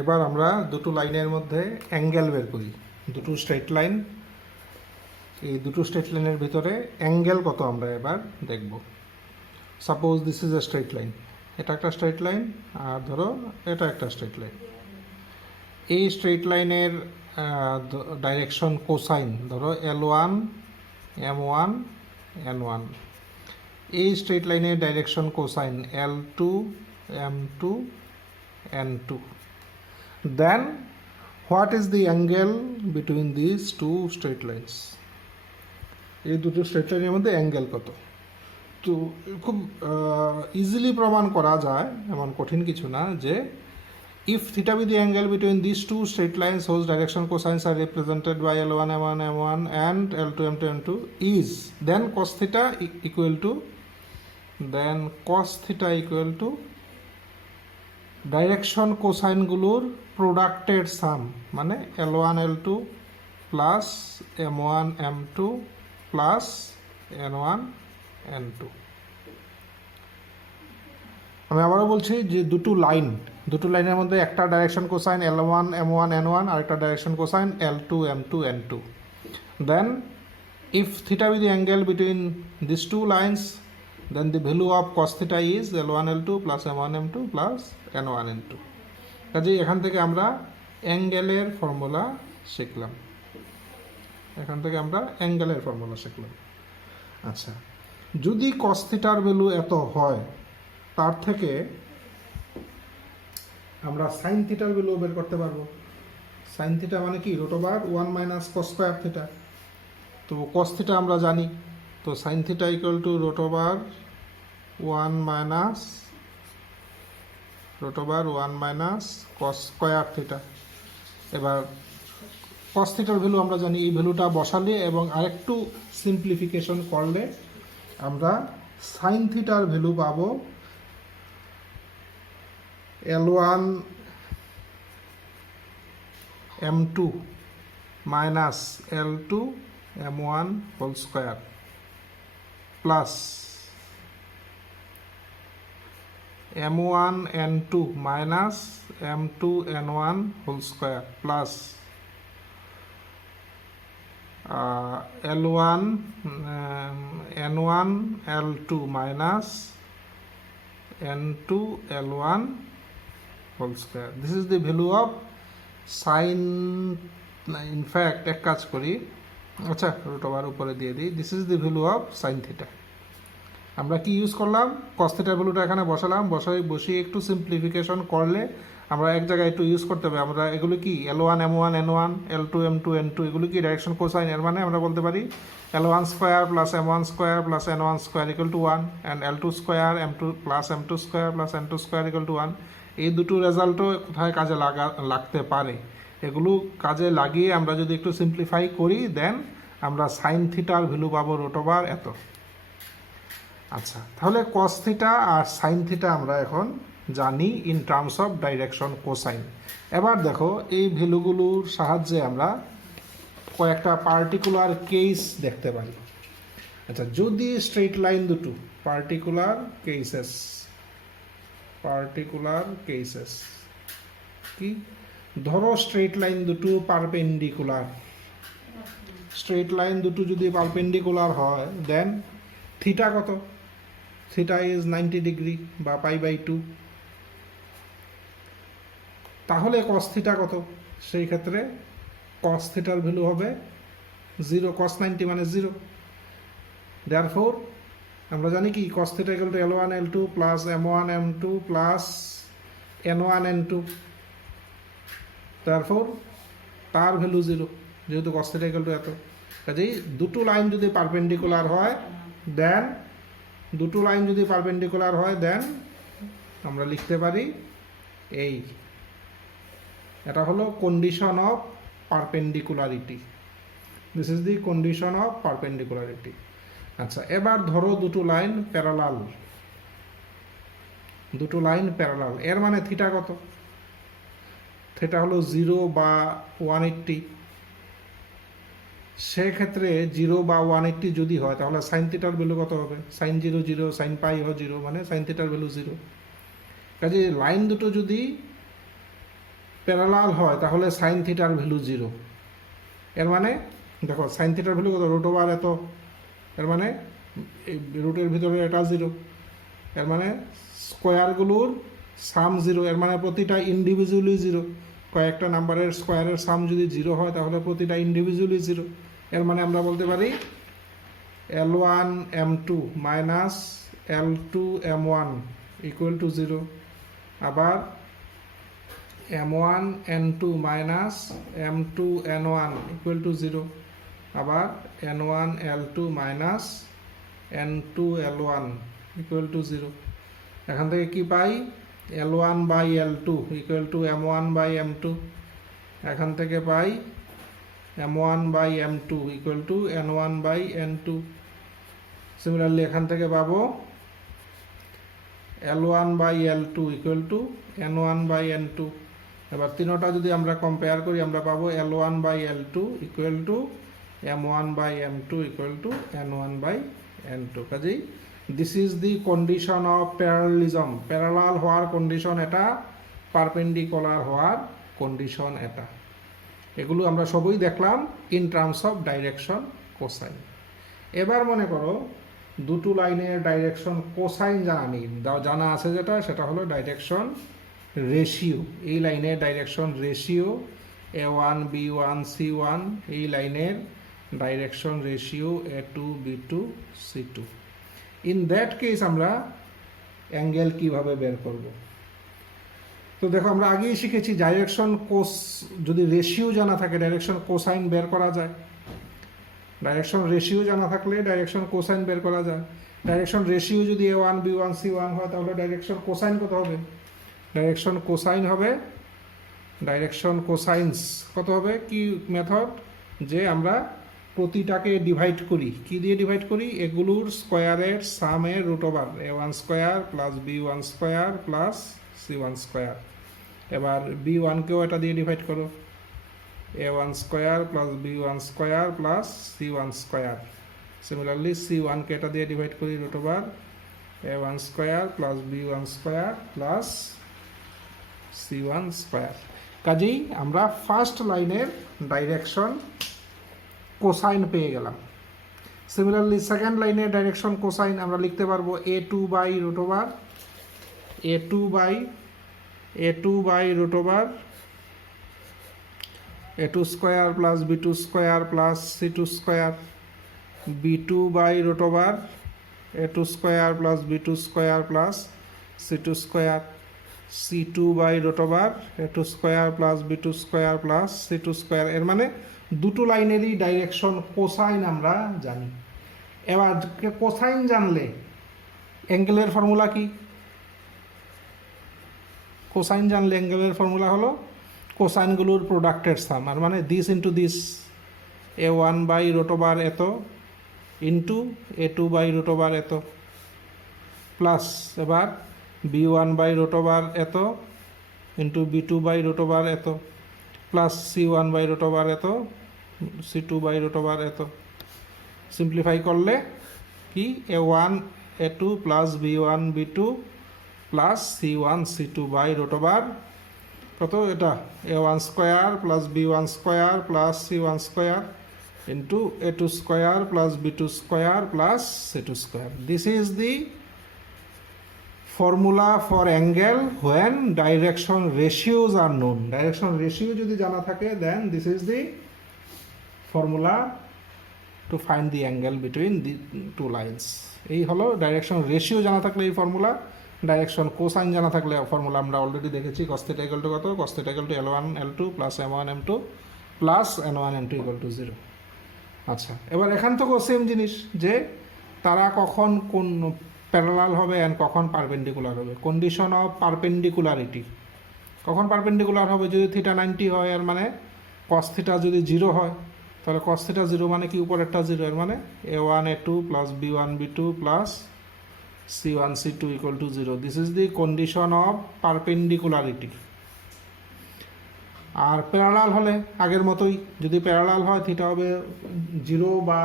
এবার আমরা দুটো লাইনের মধ্যে অ্যাঙ্গেল বের করি। দুটো স্ট্রেট লাইন, এই দুটো স্ট্রেট লাইনের ভিতরে অ্যাঙ্গেল কত আমরা এবার দেখব। Suppose this is a straight line, এটা একটা স্ট্রেট লাইন, আর ধরো এটা একটা স্ট্রেট লাইন। এই স্ট্রেট লাইনের ডাইরেকশন কোসাইন ধরো L1 M1 N1। এই স্ট্রেট লাইনের direction cosine L2 M2 N2। Then what is the angle between this two straight lines? এই দুটো স্ট্রেট লাইনের মধ্যে অ্যাঙ্গেল কত? তো খুব ইজিলি প্রমাণ করা যায়, এমন কঠিন কিছু না, যে if theta be the angle between these two straight lines whose direction cosines are represented by L1 M1 M1 and L2 M2 M2 is, then cos theta equal to direction কোসাইনগুলোর প্রোডাক্টের সাম, মানে L1 L2 plus M1 M2 plus N1 N2। আমি আবারও বলছি যে দুটো লাইনের মধ্যে একটা direction cosine L1 M1 N1 আর একটা direction cosine L2 M2 N2। Then if theta be the angle between these two lines, then the value of cos theta is L1 L2 plus M1 M2 plus N1 N2। কাজেই এখান থেকে আমরা অ্যাঙ্গেলের formula শিখলাম। আচ্ছা, যদি cos থিটার value এত হয়, তার থেকে আমরা সাইন থিটার ভ্যালু বের করতে পারবো। সাইন থিটা মানে কি? √1 মাইনাস cos স্কয়ার থিটা। তো cos থিটা আমরা জানি, তো sine theta equal to √1 minus cos square theta. এবার cos থিটার ভ্যালু আমরা জানি, এই ভ্যালুটা বসালে এবং আরেকটু সিম্পলিফিকেশন করলে আমরা সাইন থিটার ভ্যালু পাবো L1 M2 minus L2 M1 whole square plus M1 N2 minus M2 N1 whole square plus L1 N1 L2 minus N2 L1 whole square. This is the value of sin. In fact, এক কাজ করি, আচ্ছা √, উপরে দিয়ে দিই। This is the value of sine theta. আমরা কি use করলাম? cos থিটার ভ্যালুটা এখানে বসালাম, বসিয়ে একটু সিম্পলিফিকেশন করলে আমরা এক জায়গায় একটু ইউজ করতে হবে। আমরা এগুলো কি L1 M1 N1 L2 M2 N2 এগুলো কি ডাইরেকশন কোসাইন। এর মানে আমরা বলতে পারি L1 square plus M1 square plus N1 square equal to 1 and L2 square M2 plus M2 square plus N2 square equal to 1। এই দুটো রেজাল্টও কোথায় কাজে লাগতে পারে, এগুলো কাজে লাগিয়ে আমরা যদি একটু সিম্পলিফাই করি, দেন আমরা সাইন থিটার ভ্যালু পাবো √, এত। আচ্ছা, তাহলে cos থিটা আর সাইন থিটা আমরা এখন জানি in terms of direction cosine. এবার দেখো, এই ভ্যালুগুলোর সাহায্যে আমরা কয়েকটা পার্টিকুলার কেস দেখতে পারি। আচ্ছা, যদি স্ট্রেট লাইন দুটো পার্টিকুলার কেসেস কি, ধরো স্ট্রেট লাইন দুটো পারপেন্ডিকুলার। স্ট্রেট লাইন দুটো যদি পারপেন্ডিকুলার হয়, দেন থিটা কত? থিটা ইজ 90 ডিগ্রি বা π/2। তাহলে cos থিটা কত? সেই ক্ষেত্রে cos থিটার ভ্যালু হবে 0, cos 90 মানে 0। দেয়ারফোর আমরা জানি কি cos theta equal to L1 L2 plus M1 M2 plus N1 N2। Therefore তার ভ্যালু 0, যেহেতু cos থিটা ইকুয়াল টু এত। কাজেই দুটো লাইন যদি পারপেন্ডিকুলার হয়, দেন আমরা লিখতে পারি এই, এটা হলো condition of perpendicularity. This is the condition of perpendicularity. আচ্ছা, এবার ধরো দুটো লাইন প্যারালাল। এর মানে থিটা কত? থিটা হলো 0 বা 180। সেক্ষেত্রে 0 বা 180 যদি হয়, তাহলে সাইন থিটার ভ্যালু কত হবে? সাইন 0 0, সাইন পাই 0, মানে সাইন থিটার ভ্যালু 0। কাজে লাইন দুটো যদি প্যারালাল হয় তাহলে সাইন থিটার ভ্যালু 0। এর মানে দেখো সাইন থিটার ভ্যালু কত, রুট ওভার এত, এর মানে এই রুটের ভিতরে এটা 0, এর মানে স্কোয়ারগুলোর সাম 0, এর মানে প্রতিটা ইন্ডিভিজুয়ালি 0। কয়েকটা নাম্বারের স্কোয়ারের সাম যদি 0 হয় তাহলে প্রতিটা ইন্ডিভিজুয়ালি 0। এর মানে আমরা বলতে পারি L1 M2 minus L2 M1 equal to 0। আবার M1 N2 minus M2 N1 equal to 0। আবার N1 L2 minus N2 L1 equal to 0। এখান থেকে কি পাই, L1 by L2 equal to M1 by M2। এখান থেকে পাই M1 by M2 equal to N1 by N2। Similarly এখান থেকে পাবো L1 by L2 equal to N1 by N2। এবার তিনোটা যদি আমরা কম্পেয়ার করি আমরা পাবো L1 by L2 equal to M1 by M2 equal to N1 by N2। কাজেই this is the condition of parallelism. Parallel হওয়ার কন্ডিশন এটা, পারপেন্ডিকুলার হওয়ার কন্ডিশন এটা। এগুলো আমরা সবই দেখলাম in terms of direction cosine. এবার মনে করো দুটো লাইনের ডাইরেকশন কোসাইন জানা নেই, জানা আছে যেটা, সেটা হলো ডাইরেকশন রেশিও। এই লাইনের direction ratio A1 B1 C1, এই লাইনের direction ratio A2 B2 C2। In that case আমরা অ্যাঙ্গেল কিভাবে বের করব। তো দেখো আমরা আগেই শিখেছি ডাইরেকশন কোস, যদি রেশিও জানা থাকে ডাইরেকশন কোসাইন বের করা যায়। ডাইরেকশন রেশিও জানা থাকলে ডাইরেকশন কোসাইন বের করা যায়। ডাইরেকশন রেশিও যদি A1 B1 C1 হয় তাহলে ডাইরেকশন কোসাইন কত হবে, ডাইরেকশন কোসাইন হবে, ডাইরেকশন কোসাইন্স কত হবে, কি মেথড, যে আমরা প্রতিটাকে ডিভাইড করি, কি দিয়ে ডিভাইড করি, এগুলোর স্কোয়ারের সামের root over A1 square plus B1 square plus C1 square. এবার B1কেও এটা দিয়ে ডিভাইড করো, A1 square plus B1 square plus C1 square. Similarly C1কে এটা দিয়ে ডিভাইড করি, root over A1 square plus B1 square plus C1 square. কাজেই আমরা ফার্স্ট লাইনের ডাইরেকশন কোসাইন পেয়ে গেলাম। সিমিলারলি সেকেন্ড লাইনের ডাইরেকশন কোসাইন আমরা লিখতে পারবো A2 by root over A2 by root over A2 square plus B2 square plus C2 square, B2 by root over A2 square plus B2 square plus C2 square, C2 by root over A2 square plus B2 square plus C2 square. এর মানে দুটো লাইনেরই direction cosine আমরা জানি। এবার cosine জানলে অ্যাঙ্গেলের formula কি, cosine জানলে অ্যাঙ্গেলের formula হলো কোসাইনগুলোর প্রোডাক্টের সাম, আর মানে this into this, A1 by root over এত into A2 by root over এত প্লাস এবার B1 বাই রুট ওভার এত into B2 by root over এত plus C1 by root over এত C2 বাই রুট ওভার এত। Simplify করলে কি A1 A2 plus B1 B2 plus C1 C2 by root over কত, এটা A1 square plus B1 square plus C1 square into A2 square plus B2 square plus C2 square. This is the formula for angle when direction ratios are known. Direction ratio যদি জানা থাকে then this is the formula to find the angle between the two lines. এই হলো direction ratio জানা থাকলে এই formula. Direction cosine জানা থাকলে ফর্মুলা আমরা অলরেডি দেখেছি, cos θ equal to কত, cos θ equal to L1 L2 plus M1 M2 plus N1 N2 equal to 0। আচ্ছা, এবার এখান থেকেও সেম জিনিস, যে তারা কখন কোন প্যারালাল হবে অ্যান্ড কখন পারপেন্ডিকুলার হবে। কন্ডিশন অফ পারপেন্ডিকুলারিটি, কখন পারপেন্ডিকুলার হবে, যদি θ 90 হয় এর মানে cos θ যদি 0 হয় তাহলে cos θ 0 মানে কি, উপরেরটা 0, এর মানে A1 A2 plus B1 B2 plus C1 C2 equal to 0. This is the condition of perpendicularity. আর প্যারালাল হলে আগের মতোই, যদি প্যারালাল হয় থিটা হবে 0 বা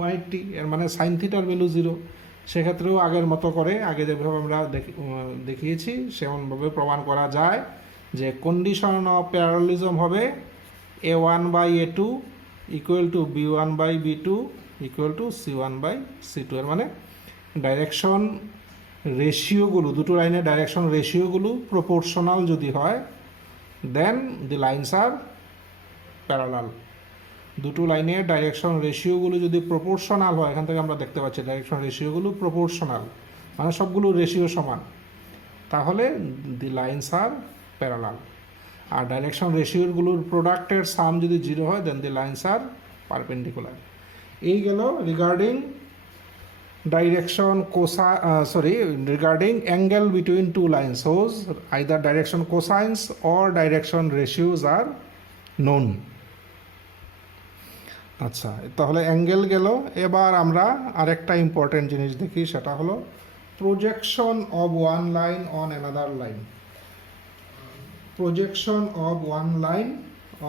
180, এর মানে সাইন থিটার ভ্যালু 0। সেক্ষেত্রেও আগের মতো করে, আগে যেভাবে আমরা দেখিয়েছি সেমনভাবে প্রমাণ করা যায় যে কন্ডিশন অফ প্যারালালিজম হবে a1/a2 equal to b1/b2 equal to c1/c2। এর মানে ডাইরেকশন রেশিওগুলো, দুটো লাইনের ডাইরেকশন রেশিওগুলো প্রপোর্শনাল যদি হয়, দেন দি লাইনস আর প্যারালাল। দুটো লাইনের ডাইরেকশন রেশিওগুলো যদি প্রপোর্শনাল হয়, এখান থেকে আমরা দেখতে পাচ্ছি ডাইরেকশন রেশিওগুলো প্রপোর্শনাল, মানে সবগুলো রেশিও সমান, তাহলে দি লাইনস আর প্যারালাল। আর ডাইরেকশন রেশিওগুলোর প্রোডাক্টের সাম যদি 0 হয়, দেন দি লাইনস আর পারপেন্ডিকুলার। এই গেল regarding direction regarding angle between two lines, shows either direction cosines or direction ratios are known. আচ্ছা, তাহলে অ্যাঙ্গেল গেল। এবার আমরা আরেকটা ইম্পর্টেন্ট জিনিস দেখি, সেটা হলো projection of one line on another line. Projection of one line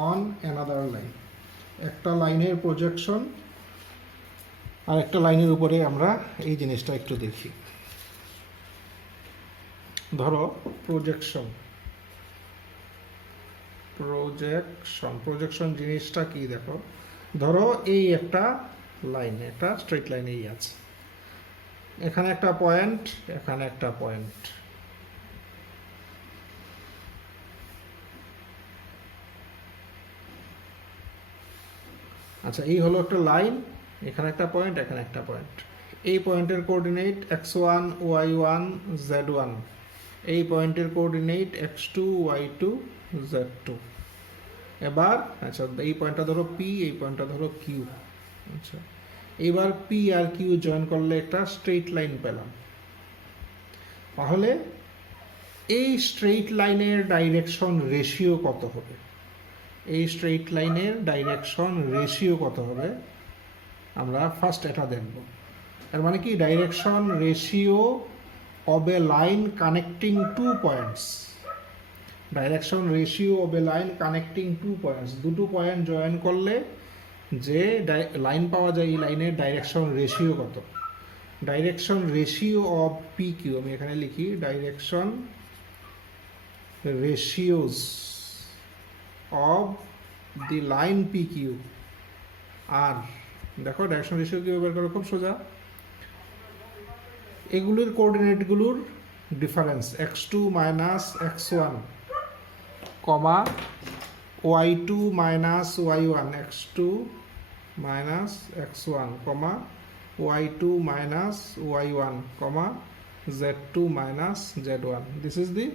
on another line, একটা লাইনের প্রজেকশন আর একটা লাইনের উপরে আমরা এই জিনিসটা একটু দেখি। ধরো প্রজেকশন, প্রজেকশন জিনিসটা কি দেখো। ধরো এই একটা লাইন, একটা স্ট্রেট লাইন এই আছে, এখানে একটা পয়েন্ট, এখানে একটা পয়েন্ট। আচ্ছা, এই হলো একটা লাইন, এখানে একটা পয়েন্ট, এখানে একটা পয়েন্ট। এই পয়েন্টের কোঅর্ডিনেট x1 y1 z1, এই পয়েন্টের কোঅর্ডিনেট x2 y2 z2। এবার আচ্ছা, এই পয়েন্টটা ধরো P, এই পয়েন্টটা ধরো Q। আচ্ছা, এবার P আর Q জয়েন করলে একটা স্ট্রেট লাইন পেলাম। তাহলে এই স্ট্রেট লাইনের ডাইরেকশন রেশিও কত হবে? এই স্ট্রেট লাইনের ডাইরেকশন রেশিও কত হবে আমরা ফার্স্ট এটা দেখব। এর মানে কি, direction ratio of a line connecting two points. Direction ratio of a line connecting two points, দুটো পয়েন্ট জয়েন করলে যে লাইন পাওয়া যায়, এই লাইনের ডাইরেকশন রেশিও কত। Direction ratio of P Q, আমি এখানে লিখি direction ratios of the line P Q. আর দেখো ডাইরেকশন রেশিও কি বের করা খুব সোজা। এগুলোর কোঅর্ডিনেটগুলোর difference x2 minus x1 comma y2 minus y1, x2 minus x1 comma y2 minus y1 comma z2 minus z1। This is the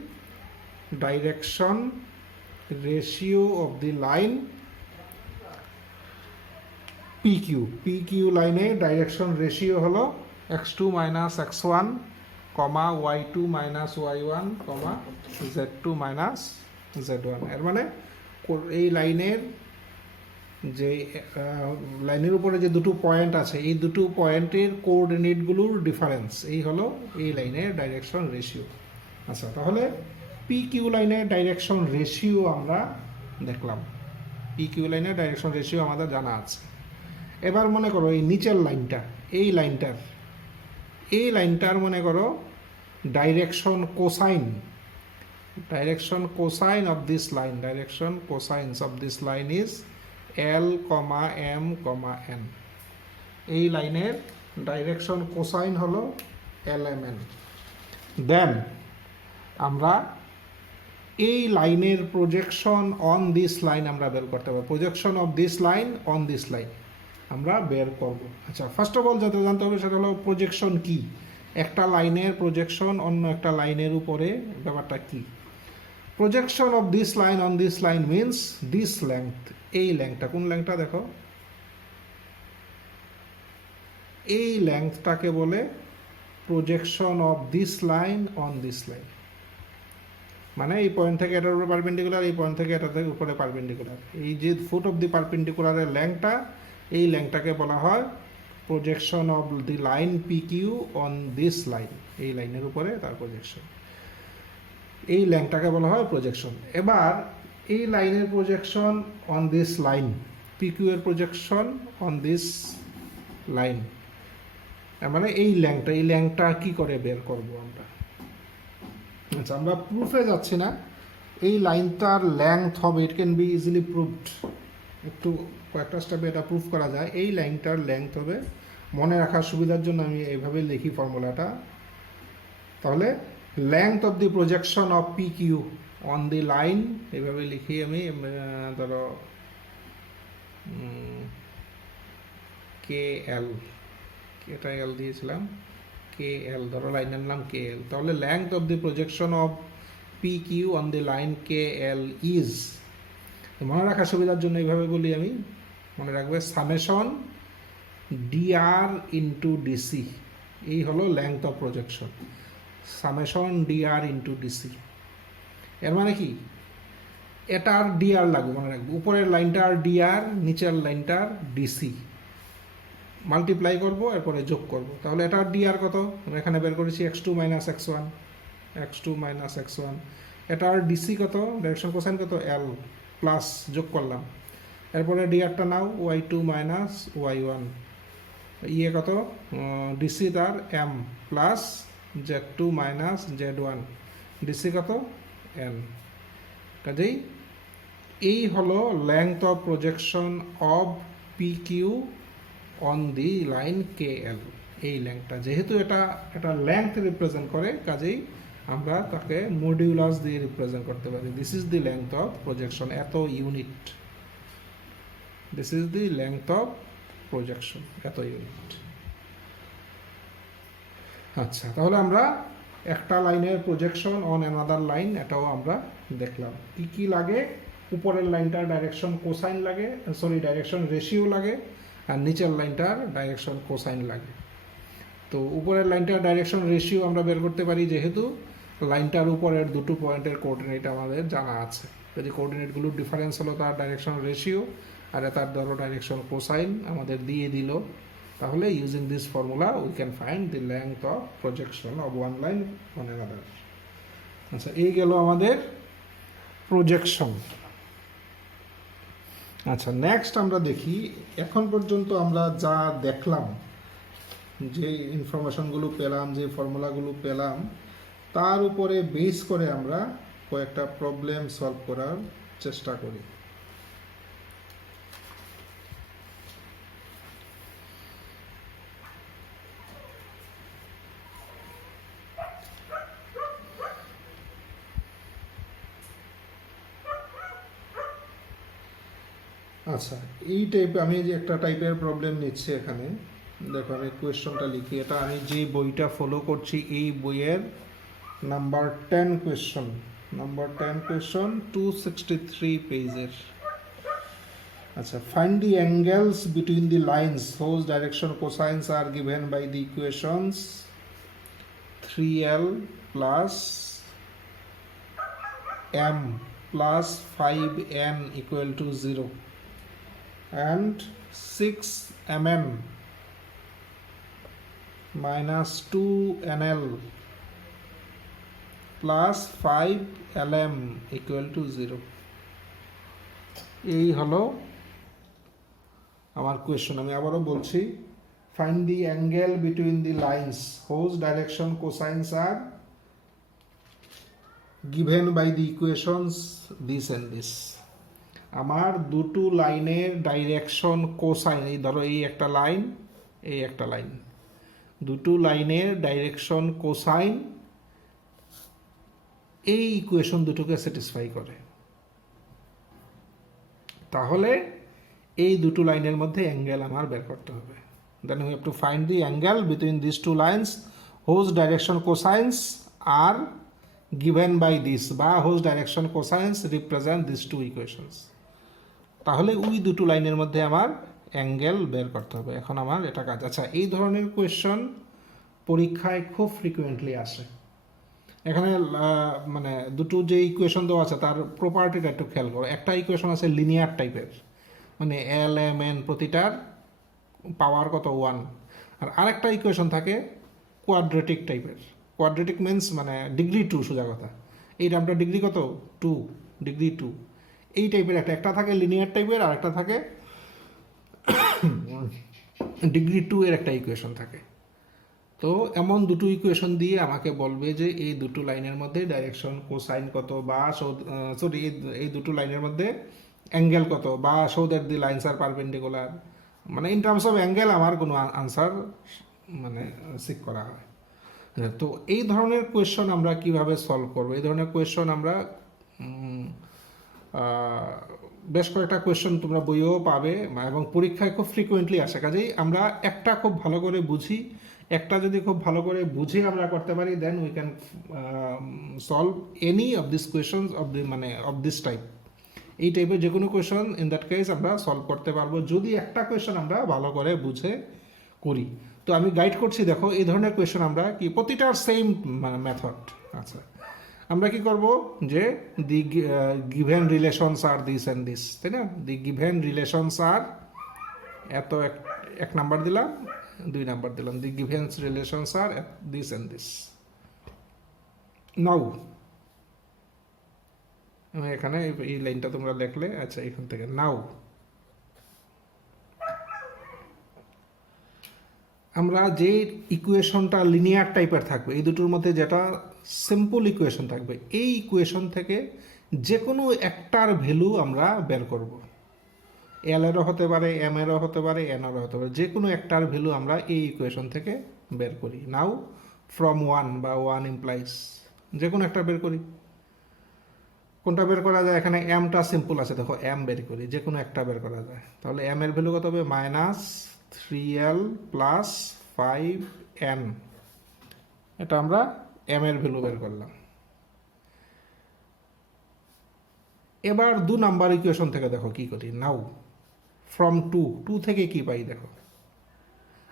direction ratio of the line PQ। PQ লাইনে direction ratio হলো x2 minus x1 comma y2 minus y1 কমা z2 minus z1। এর মানে এই লাইনের যে লাইনের উপরে যে দুটো পয়েন্ট আছে, এই দুটো পয়েন্টের কোঅর্ডিনেটগুলোর ডিফারেন্স, এই হলো এই লাইনের ডাইরেকশন রেশিও। আচ্ছা, তাহলে PQ লাইনের ডাইরেকশন রেশিও আমরা দেখলাম। PQ লাইনের ডাইরেকশন রেশিও আমাদের জানা আছে। এবার মনে করো এই নিচের লাইনটা, এই লাইনটার মনে করো direction cosine, direction cosine of this line, direction cosines of this line is L, M, N। এই লাইনের ডাইরেকশন কোসাইন হলো LMN। দেন আমরা এই লাইনের প্রজেকশন অন দিস লাইন আমরা বের করতে পারবো। Projection of this line on this line আমরা বের করব। আচ্ছা, ফার্স্ট অফ অল যেটা জানতে হবে সেটা হলো প্রজেকশন কি, একটা লাইনের প্রজেকশন অন্য একটা লাইনের উপরে, ব্যাপারটা কি। Projection of this line on this line means this length, এই লেংথটা, কোন লেংথটা দেখো, এই লেংথটাকে বলে projection of this line on this line. মানে এই পয়েন্ট থেকে এটার উপরে পারপেন্ডিকুলার, এই পয়েন্ট থেকে এটার থেকে উপরে পারপেন্ডিকুলার, এই যে ফুট অফ দি পারপেন্ডিকুলারের লেংথটা, এই লেংথটাকে বলা হয় projection of the line P Q on this line. এই লাইনের উপরে তার প্রজেকশন, এই লেংথটাকে বলা হয় প্রজেকশন। এবার এই লাইনের projection on this line, P Q এর প্রজেকশন অন দিস লাইন, মানে এই ল্যাংটা কি করে বের করব আমরা। আচ্ছা, আমরা প্রুফে যাচ্ছি না, এই লাইনটার লেংথ হবে, it can be easily proved, একটু কয়েকটা স্টেপে এটা প্রুভ করা যায়। এই লাইনটার লেংথ হবে, মনে রাখার সুবিধার জন্য আমি এইভাবে লিখি ফর্মুলাটা। তাহলে length of the projection of P Q on the line, এইভাবে লিখি আমি, ধরো কে এল, এটা এল দিয়েছিলাম, কে এল, ধরো লাইনের নাম কে এল। তাহলে length of the projection of P Q on the line K L is, মনে রাখার সুবিধার জন্য এইভাবে বলি আমি, মনে রাখবে সামেশন ডিআর ইন্টু ডিসি, এই হলো length of projection, summation DR into DC. এর মানে কি, এটা আর ডিআর লাগবে, মনে রাখবে উপরের লাইনটার ডিআর, নিচের লাইনটার ডিসি, মাল্টিপ্লাই করব, এরপরে যোগ করব। তাহলে এটা ডিআর কত, আমি এখানে বের করেছি x2 minus x1, x2 minus x1। এটার ডিসি কত, ডাইরেকশন কোসাইন কত, এল, প্লাস যোগ করলাম। এরপরে ডিআরটা নাও, y2 মাইনাস y1, ইয়ে কত, ডিসি তার M, plus z2 minus z1, DC কত, এন। কাজেই এই হলো length of projection of P Q on the line K L. এই লেংথটা যেহেতু এটা লেংথ রিপ্রেজেন্ট করে, কাজেই আমরা তাকে মডিউলাস দিয়ে রিপ্রেজেন্ট করতে পারি। This is the length of projection, এত unit, this is the length of projection, এত ইউনিট। আচ্ছা, তাহলে আমরা একটা লাইনের প্রজেকশন অন অ্যানাদার লাইন, এটাও আমরা দেখলাম। কি কি লাগে, উপরের লাইনটার ডাইরেকশন কোসাইন লাগে, সরি ডাইরেকশন রেশিও লাগে, আর নিচের লাইনটার ডাইরেকশন কোসাইন লাগে। তো উপরের লাইনটার ডাইরেকশন রেশিও আমরা বের করতে পারি, যেহেতু লাইনটার উপরের দুটো পয়েন্টের কোঅর্ডিনেট আমাদের জানা আছে। যদি কোঅর্ডিনেটগুলোর ডিফারেন্স হলো তার ডাইরেকশন রেশিও, আর তার ধরো ডাইরেকশন কোসাইন আমাদের দিয়ে দিল, তাহলে using this formula we can find the length of projection of one line on another. আচ্ছা, এই গেল আমাদের প্রজেকশন। আচ্ছা, নেক্সট আমরা দেখি, এখন পর্যন্ত আমরা যা দেখলাম, যে ইনফরমেশনগুলো পেলাম, যে ফর্মুলাগুলো পেলাম, তার উপরে বেস করে আমরা কয়েকটা প্রবলেম সলভ করার চেষ্টা করি। আচ্ছা, এই টাইপ আমি যে একটা টাইপের প্রবলেম নিচ্ছি এখানে, দেখো আমি কোয়েশ্চনটা লিখি, এটা আমি যে বইটা ফলো করছি এই বইয়ের নাম্বার 10 কোয়েশ্চন, নাম্বার 10 কোয়েশ্চন 263 পেজের। আচ্ছা, find the angles between the lines whose direction cosines are given by the equations 3l plus m plus 5n equal to 0 and 6mn minus 2nl plus 5lm equal to 0। এই হলো আমার question. আমি আবারও বলছি, find the angle between the lines whose direction cosines are given by the equations this and this। আমার দুটো লাইনের direction cosine, এই ধরো এই একটা লাইন, এই একটা লাইন, দুটো লাইনের ডাইরেকশন কোসাইন এই ইকুয়েশন দুটোকে স্যাটিসফাই করে। তাহলে এই দুটো লাইনের মধ্যে অ্যাঙ্গেল আমার বের করতে হবে। Then we have to find the angle between this two lines whose direction cosines are given by this, বা whose direction cosines represent these two equations। তাহলে ওই দুটো লাইনের মধ্যে আমার অ্যাঙ্গেল বের করতে হবে। এখন আমার এটা কাজ। আচ্ছা, এই ধরনের কোয়েশ্চন পরীক্ষায় খুব ফ্রিকুয়েন্টলি আসে। এখানে মানে দুটো যে ইকুয়েশন দেওয়া আছে তার প্রপার্টিটা একটু খেয়াল করো। একটা ইকুয়েশন আছে লিনিয়ার টাইপের, মানে এল এম এন প্রতিটার পাওয়ার কত 1, আর আরেকটা ইকুয়েশন থাকে কোয়াড্রেটিক টাইপের। কোয়াড্রেটিক মিনস মানে ডিগ্রি 2, সোজা কথা। এই টার্মটা ডিগ্রি কত 2, ডিগ্রি 2। এই টাইপের একটা থাকে লিনিয়ার টাইপের, আর একটা থাকে ডিগ্রি 2 এর একটা ইকুয়েশন থাকে। তো এমন দুটো ইকুয়েশন দিয়ে আমাকে বলবে যে এই দুটো লাইনের মধ্যে ডাইরেকশন কোসাইন কত, বা সরি এই দুটো লাইনের মধ্যে অ্যাঙ্গেল কত, বা show that the lines are perpendicular, মানে ইন টার্মস অফ অ্যাঙ্গেল আমার কোনো আনসার মানে সিক করা হয়। তো এই ধরনের কোয়েশ্চন আমরা কিভাবে সলভ করব? এই ধরনের কোয়েশ্চন আমরা বেশ কয়েকটা কোয়েশ্চন তোমরা বইয়েও পাবে এবং পরীক্ষায় খুব ফ্রিকুয়েন্টলি আসে। কাজেই আমরা একটা খুব ভালো করে বুঝি, একটা যদি খুব ভালো করে বুঝে আমরা করতে পারি, then we can solve any of this questions of the মানে অফ দিস টাইপ। এই টাইপের যে কোনো কোয়েশন ইন দ্যাট কেস আমরা সলভ করতে পারবো যদি একটা কোয়েশন আমরা ভালো করে বুঝে করি। তো আমি গাইড করছি, দেখো এই ধরনের কোয়েশন আমরা কি প্রতিটার সেম মানে মেথড। আচ্ছা, আমরা কি করব যে the given relations are this and this, তাই না? দি গিভেন রিলেশনস আর এত এক নাম্বার দিলাম, 2 নাম্বার দিলাম। The given relations are this and this. Now এখানে এই লাইনটা তোমরা লিখলে, আচ্ছা এখান থেকে নাও আমরা যে ইকুয়েশনটা লিনিয়ার টাইপের থাকবে, এই দুটোর মধ্যে যেটা সিম্পল ইকুয়েশন থাকবে, এই ইকুয়েশন থেকে যে কোনো একটার ভ্যালু আমরা বের করব। এল এরও হতে পারে, এম এরও হতে পারে, এন এরও হতে পারে, যে কোনো একটার ভ্যালু আমরা এই ইকুয়েশন থেকে বের করি। নাও ফ্রম 1 বা 1 ইমপ্লাইজ যে কোনো একটা বের করি। কোনটা বের করা যায়? এখানে এমটা সিম্পল আছে, দেখো এম বের করি, যে কোনো একটা বের করা যায়। তাহলে এম এর ভ্যালু কত হবে? -3l plus 5n। এটা আমরা এম এর ভ্যালু বের করলাম। এবার 2 নাম্বার ইকুয়েশন থেকে দেখো কি করি। নাও ফ্রম 2 থেকে কি পাই? দেখো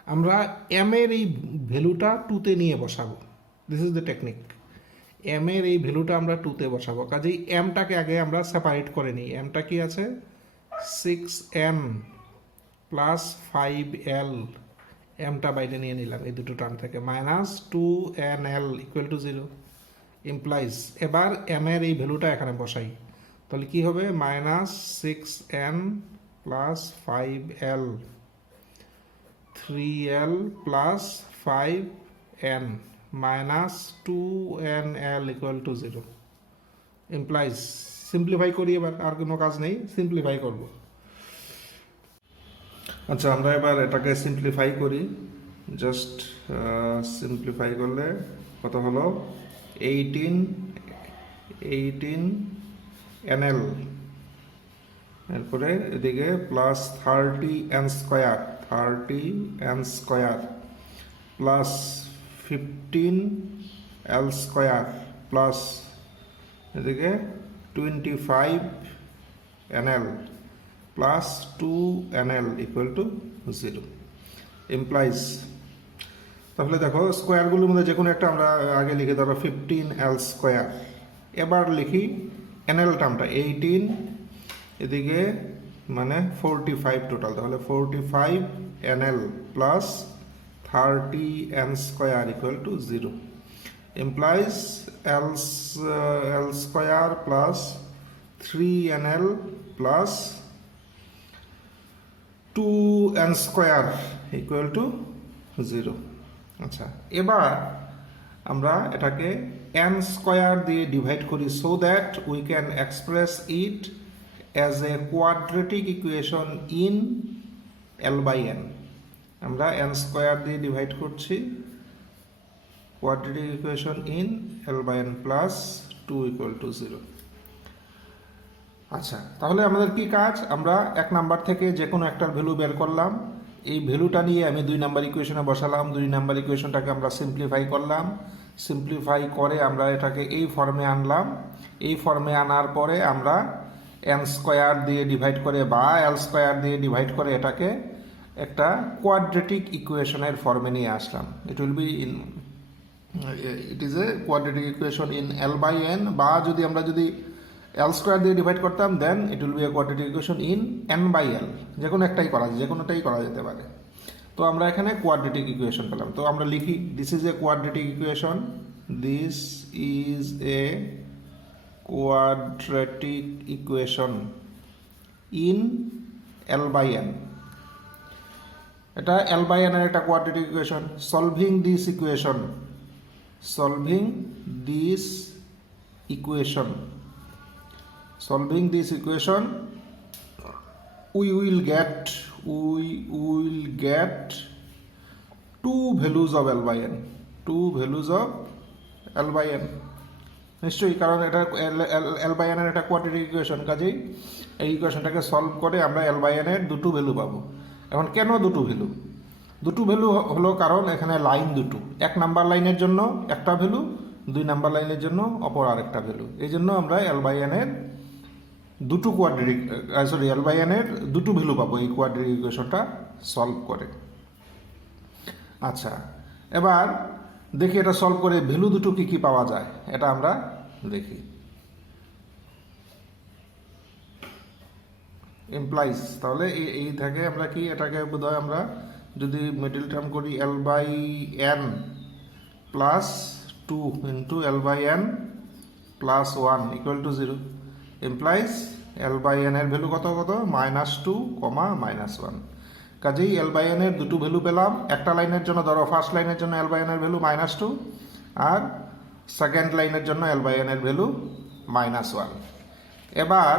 আমরা এম এর এই ভ্যালুটা 2তে নিয়ে বসাবো। This is the technique. M এর এই ভ্যালুটা আমরা 2তে বসাবো। কাজেই এমটাকে আগে আমরা সেপারেট করে নিই। এমটা কি আছে? 6n plus 5l। এমটা বাইরে নিয়ে নিলাম এই দুটো টার্ম থেকে। -2nl equal to 0 implies. এবার এম এর এই ভ্যালুটা এখানে বসাই, তাহলে কি হবে? -6n plus 5l, 3l plus 5n, -2nl equal to 0 implies. Simplify করি এবার, আর কোনো কাজ নেই, সিম্পলিফাই করব। আচ্ছা, আমরা এবার এটাকে সিম্পলিফাই করি। জাস্ট সিম্পলিফাই করলে কত হলো? 18 nl, এরপরে এদিকে plus 30n square plus 15l square plus এদিকে 25nl plus 2nl equal to 0 implies. তাহলে দেখো স্কোয়ারগুলোর মধ্যে যে কোনো একটা আমরা আগে লিখে ধরো 15l স্কোয়ার। এবার লিখি nl টার্মটা 18, এদিকে মানে 45 টোটাল। তাহলে 45nl plus 30n square equal to 0 implies l square plus 3nl plus 2n square equal to 0। আচ্ছা, এবার আমরা এটাকে n স্কোয়ার দিয়ে ডিভাইড করি, so that we can express it as a quadratic equation in l/n। আমরা n square দিয়ে divide করছি quadratic equation in l/n plus 2 equal to 0। আচ্ছা, তাহলে আমাদের কি কাজ? আমরা 1 নাম্বার থেকে যে কোনো একটার ভ্যালু বের করলাম। এই ভ্যালুটা নিয়ে আমি 2 নাম্বার ইকুয়েশনে বসালাম। 2 নাম্বার ইকুয়েশনটাকে আমরা সিম্পলিফাই করলাম। সিম্পলিফাই করে আমরা এটাকে এই ফর্মে আনলাম। এই ফর্মে আনার পরে আমরা n স্কোয়ার দিয়ে ডিভাইড করে বা l স্কোয়ার দিয়ে ডিভাইড করে এটাকে একটা কোয়াড্রেটিক ইকুয়েশনের ফর্মে নিয়ে আসলাম। It is a quadratic equation in l/n, বা যদি আমরা l স্কোয়ার দিয়ে ডিভাইড করতাম, then it will be a quadratic equation in n/l। যে কোনো একটাই করা যেতে পারে। তো আমরা এখানে কোয়াড্রেটিক ইকুয়েশন পেলাম। তো আমরা লিখি, this is a quadratic equation, this is a quadratic equation in l/n। এটা এল বাই এন এর একটা quadratic equation. Solving this equation, solving this equation, solving this equation, we will get two values of L by n, two values of L by n নিশ্চয়ই, কারণ এটা L by n এর একটা quadratic equation, কাজেই এই ইকুয়েশনটাকে solve করে আমরা L by n এর দুটো ভ্যালু পাবো। এখন কেন দুটো ভ্যালু? দুটো ভ্যালু হলো কারণ এখানে লাইন দুটো, এক নাম্বার লাইনের জন্য একটা ভ্যালু, দুই নাম্বার লাইনের জন্য অপর আরেকটা ভ্যালু। এই জন্য আমরা L by n এর দুটো কোয়াড্রেটিক L by n এর দুটো ভ্যালু পাবো এই কোয়াড্রেটিক ইকুয়েশনটা সলভ করে। আচ্ছা, এবার দেখি এটা সলভ করে ভ্যালু দুটো কি কি পাওয়া যায়, এটা আমরা দেখি। ইমপ্লাইজ, তাহলে এই থেকে আমরা কি এটাকে বোধহয় আমরা যদি মিডল টার্ম করি L by n plus 2 into L by n plus 1 equal to 0, implies L by n এর ভ্যালু কত কত -2, -1। কাজেই L by n এর দুটো ভ্যালু পেলাম। একটা লাইনের জন্য ধরো ফার্স্ট লাইনের জন্য L by n এর ভ্যালু -2 আর সেকেন্ড লাইনের জন্য L by n এর ভ্যালু -1। এবার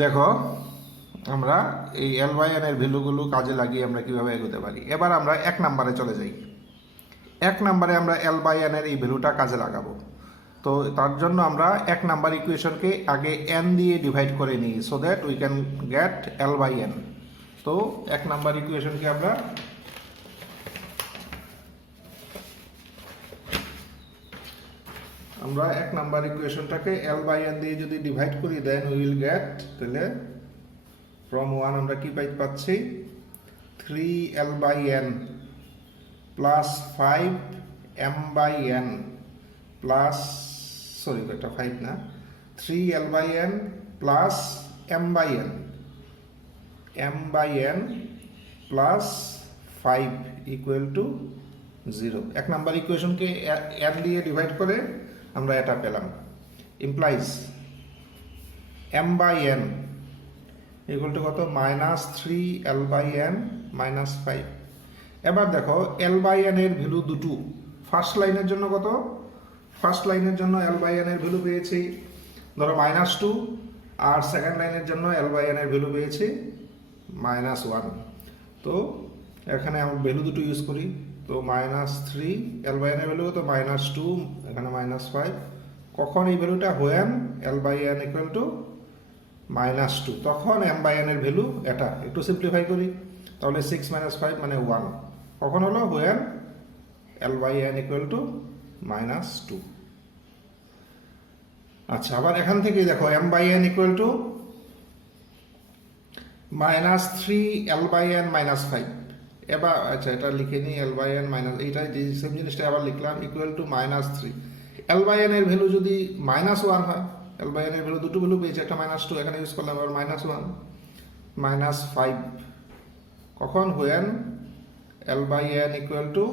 দেখো আমরা এই L by n এর ভ্যালুগুলো কাজে লাগিয়ে আমরা কিভাবে এগোতে পারি। এবার আমরা এক নাম্বারে চলে যাই। এক নাম্বারে আমরা L by n এর এই ভ্যালুটা কাজে লাগাবো। তো তার জন্য আমরা এক নাম্বার ইকুয়েশনকে আগে n দিয়ে ডিভাইড করে নিই, so that we can gate L by n। তো এক নাম্বার ইকুয়েশনকে আমরা এক নাম্বার ইকুয়েশনটাকে L by n দিয়ে যদি ডিভাইড করি, দেন উই উইল গেট, তাহলে ফ্রম 1 আমরা কি পাচ্ছি 3L by n plus 5M by n plus, sorry এটা 5 না, 3L by n plus M by n, M by n plus 5 equal to 0। এক নাম্বার ইকুয়েশনকে n দিয়ে ডিভাইড করে আমরা এটা পেলাম। Implies M by n equal to কত -3L by n -5। এবার দেখো L by n এর ভ্যালু দুটো। ফার্স্ট লাইনের জন্য কত, ফার্স্ট লাইনের জন্য L by n এর ভ্যালু পেয়েছি ধরো -2, আর সেকেন্ড লাইনের জন্য L by n এর ভ্যালু পেয়েছি -1। তো এখানে আমরা ভ্যালু দুটো ইউজ করি, তো -3 L by n এর ভ্যালু কত -2, এখানে -5। কখন এই ভ্যালুটা when L by n equal to -2, তখন M by n এর ভ্যালু এটা। একটু সিম্পলিফাই করি, তাহলে 6 - 5 মানে 1। কখন হলো when L by n equal to -2। আচ্ছা, আবার এখান থেকে দেখো M by n equal to -3L by n -5। এবার আচ্ছা এটা লিখে নিই, L by n এইটা যে সেম জিনিসটা আবার লিখলাম equal to -3। L by n এর ভ্যালু যদি -1 হয়, L by n এর ভ্যালু দুটো ভ্যালু পেয়েছে, একটা -2 এখানে ইউজ করলাম, আবার -1 -5। কখন when L by n equal to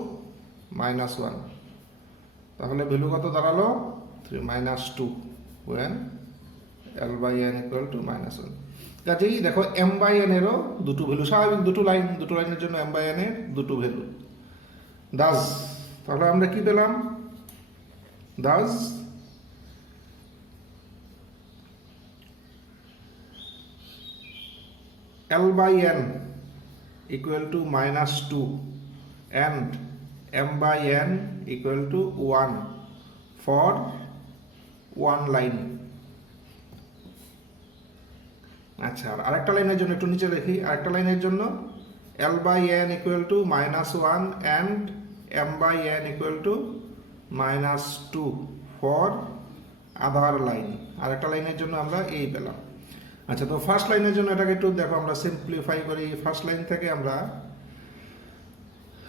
-1, তাহলে ভ্যালু কত দাঁড়ালো -2 when L by n equal to -1। কাজেই দেখো M by n এরও দুটো ভ্যালু, স্বাভাবিক দুটো লাইনের জন্য M by n এর দুটো ভ্যালু। দাস, তাহলে আমরা কি পেলাম, Das L by n equal to -2 and M by n equal to 1 for one line। আচ্ছা, আর আরেকটা লাইনের জন্য একটু নিচে দেখি, আরেকটা লাইনের জন্য L by n equal to -1 and M by n equal to -2 for other line। আরেকটা লাইনের জন্য আমরা এই পেলাম। আচ্ছা, তো ফার্স্ট লাইনের জন্য এটাকে একটু দেখো আমরা সিম্পলিফাই করি। ফার্স্ট লাইন থেকে আমরা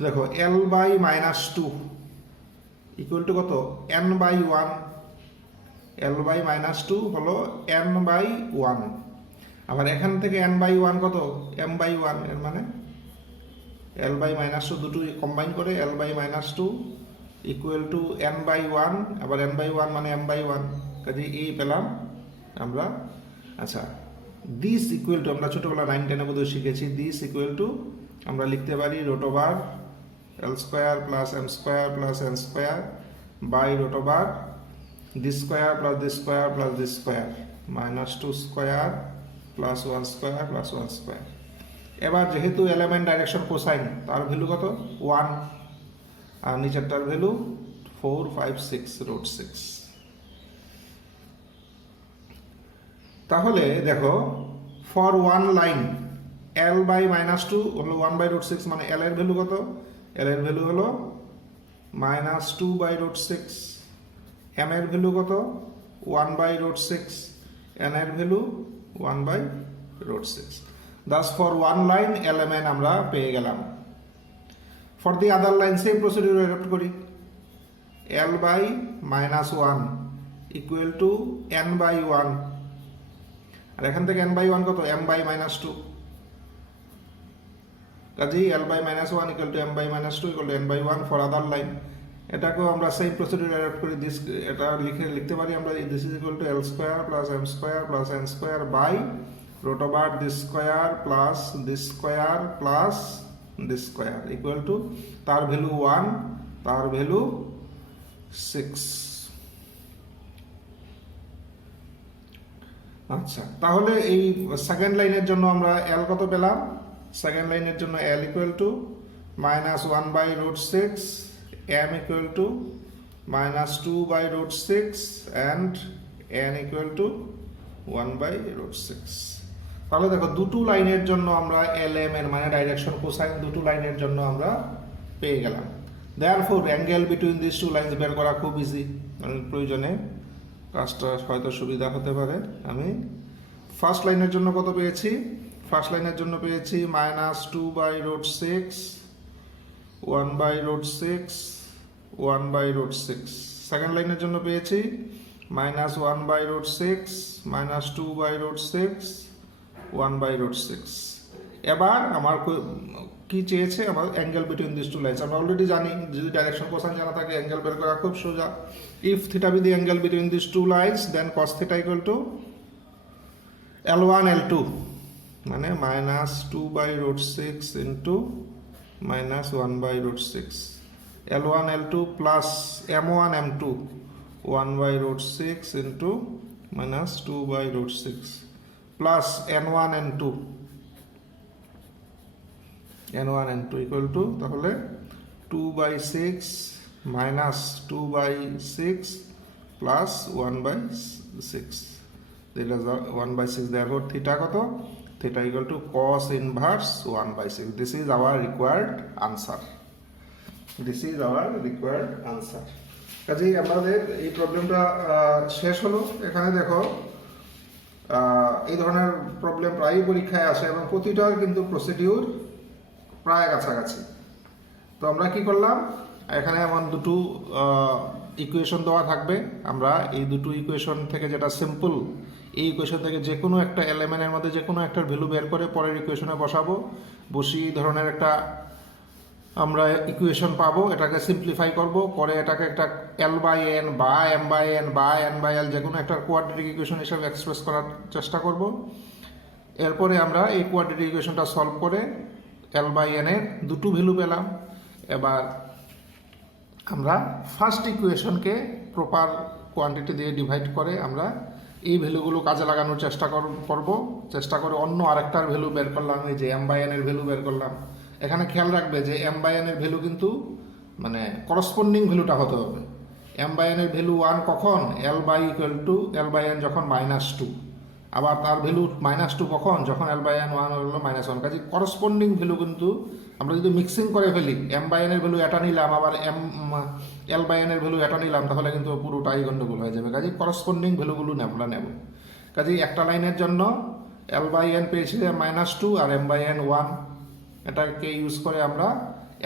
দেখো L by -2 ইকুয়াল টু কত n by 1। L by -2 হলো n by 1। আবার এখান থেকে n by 1 কত m by 1, এর মানে L by -2 দুটো কম্বাইন করে L by -2 equal two n by 1, আবার n by 1 মানে m by 1। কাজে এই পেলাম আমরা। আচ্ছা, দিস ইকুয়াল টু আমরা ছোটবেলা 9-10 বোধহয় শিখেছি, দিস ইকুয়াল টু আমরা লিখতে পারি root over L square plus M square plus N square by root over D square plus D square plus D square minus 2 square plus 1 square plus 1 square. এবার যেহেতু element direction cosine, তার value কত 1, আর নিচেরটার value 4 5 6 root 6। তাহলে দেখো for one line L by minus 2 হলো 1 by root 6, মানে এল এর value কত, এল এর ভ্যালু হলো মাইনাস 2 বাই রুট 6, এম এর ভ্যালু কত 1 বাই রুট 6, এন এর value 1 by root 6। Thus for one line LMN আমরা পেয়ে গেলাম। For the other line same procedure adopt করি, L by minus 1 equal to N by 1, আর এখান থেকে এন বাই 1 কত এম বাই মাইনাস 2, কাজেই L by minus 1 equal to M by minus 2 equal to N by 1 for other line. এটাকেও আমরা same procedure adopt করি, this এটা লিখতে পারি আমরা this is equal to L square plus M square plus N square by root over this square plus this square plus this square equal to তার value 1, তার value 6। আচ্ছা, তাহলে এই সেকেন্ড লাইনের জন্য আমরা এল কত পেলাম, সেকেন্ড লাইনের জন্য L equal to minus 1 by root 6, M equal to minus 2 by root 6 and N equal to 1 by root 6। তাহলে দেখো দুটো লাইনের জন্য আমরা এলএম এর মানে ডাইরেকশন কোসাইন দুটো লাইনের জন্য আমরা পেয়ে গেলাম। Therefore angle between this two lines বের করা খুব ইজি, প্রয়োজনে কাজটা হয়তো সুবিধা হতে পারে। আমি ফার্স্ট লাইনের জন্য কত পেয়েছি, ফার্স্ট লাইনের জন্য পেয়েছি minus 2 by root 6, 1 by root 6, 1 by root 6। Second লাইনের জন্য পেয়েছি minus 1 by root 6, minus 2 by root 6, 1 by root 6। এবার আমার কি চেয়েছে, আমার angle between this two lines. আমরা অলরেডি জানি যদি ডাইরেকশন কোসাইন জানা থাকে অ্যাঙ্গেল বের করা খুব সোজা। If theta be the angle between this two lines then cos theta equal to L1 L2, মানে minus 2 by root 6 into minus 1 by root 6, L1 L2 plus M1 M2 1 by root 6 into minus 2 by root 6 plus N1 N2, N1 N2 equal to তাহলে 2 by 6 minus 2 by 6 plus 1 by 6, that is 1 by 6, therefore theta কত, theta equal to cos inverse 1 by 6. This is our required answer, this is our required answer. কাজেই আমাদের এই প্রবলেমটা শেষ হলো। এখানে দেখো এই ধরনের প্রবলেম প্রায়ই পরীক্ষায় আসে এবং প্রতিটার কিন্তু প্রসিডিউর প্রায় কাছাকাছি। তো আমরা কি করলাম, এখানে এমন দুটো ইকুয়েশন দেওয়া থাকবে, আমরা এই দুটো ইকুয়েশন থেকে যেটা সিম্পল, এই ইকুয়েশন থেকে যে কোনো একটা এলিমেন্টের মধ্যে যে কোনো একটা ভ্যালু বের করে পরের ইকুয়েশনে বসাবো, বসিয়ে এই ধরনের একটা আমরা ইকুয়েশন পাবো, এটাকে সিম্পলিফাই করব, করে এটাকে একটা এল বাই এন বা এম বাই এন বা এন বাই এল যে কোনো একটা কোয়াড্রেটিক ইকুয়েশন হিসেবে এক্সপ্রেস করার চেষ্টা করব। এরপরে আমরা এই কোয়াড্রেটিক ইকুয়েশনটা সলভ করে এল বাই এন এর দুটো ভ্যালু পেলাম। এবার আমরা ফার্স্ট ইকুয়েশনকে প্রপার কোয়ান্টিটি দিয়ে ডিভাইড করে আমরা এই ভ্যালুগুলো কাজে লাগানোর চেষ্টা করে অন্য আরেকটার ভ্যালু বের করলাম, এই যে এম বাই এন এর ভ্যালু বের করলাম। এখানে খেয়াল রাখবে যে এম বাই এন এর ভ্যালু কিন্তু মানে করসপন্ডিং ভ্যালুটা হতে হবে। এম বাই এন এর ভ্যালু 1 কখন, L by equal to L by N যখন -2, আবার তার ভ্যালু -2 কখন, যখন এল বাই এন 1 হলো -1। কাজে করসপন্ডিং ভ্যালু কিন্তু আমরা যদি মিক্সিং করে ফেলি, এম বাই এন এর ভ্যালু এটা নিলাম আবার এল বাই এন এর ভ্যালু এটা নিলাম, তাহলে কিন্তু পুরোটাই গন্ডগোল হয়ে যাবে। কাজে করসপন্ডিং ভ্যালুগুলো আমরা নেব। কাজেই একটা লাইনের জন্য এল বাই এন পেয়েছি -2 আর এম বাই এন 1, এটাকে ইউজ করে আমরা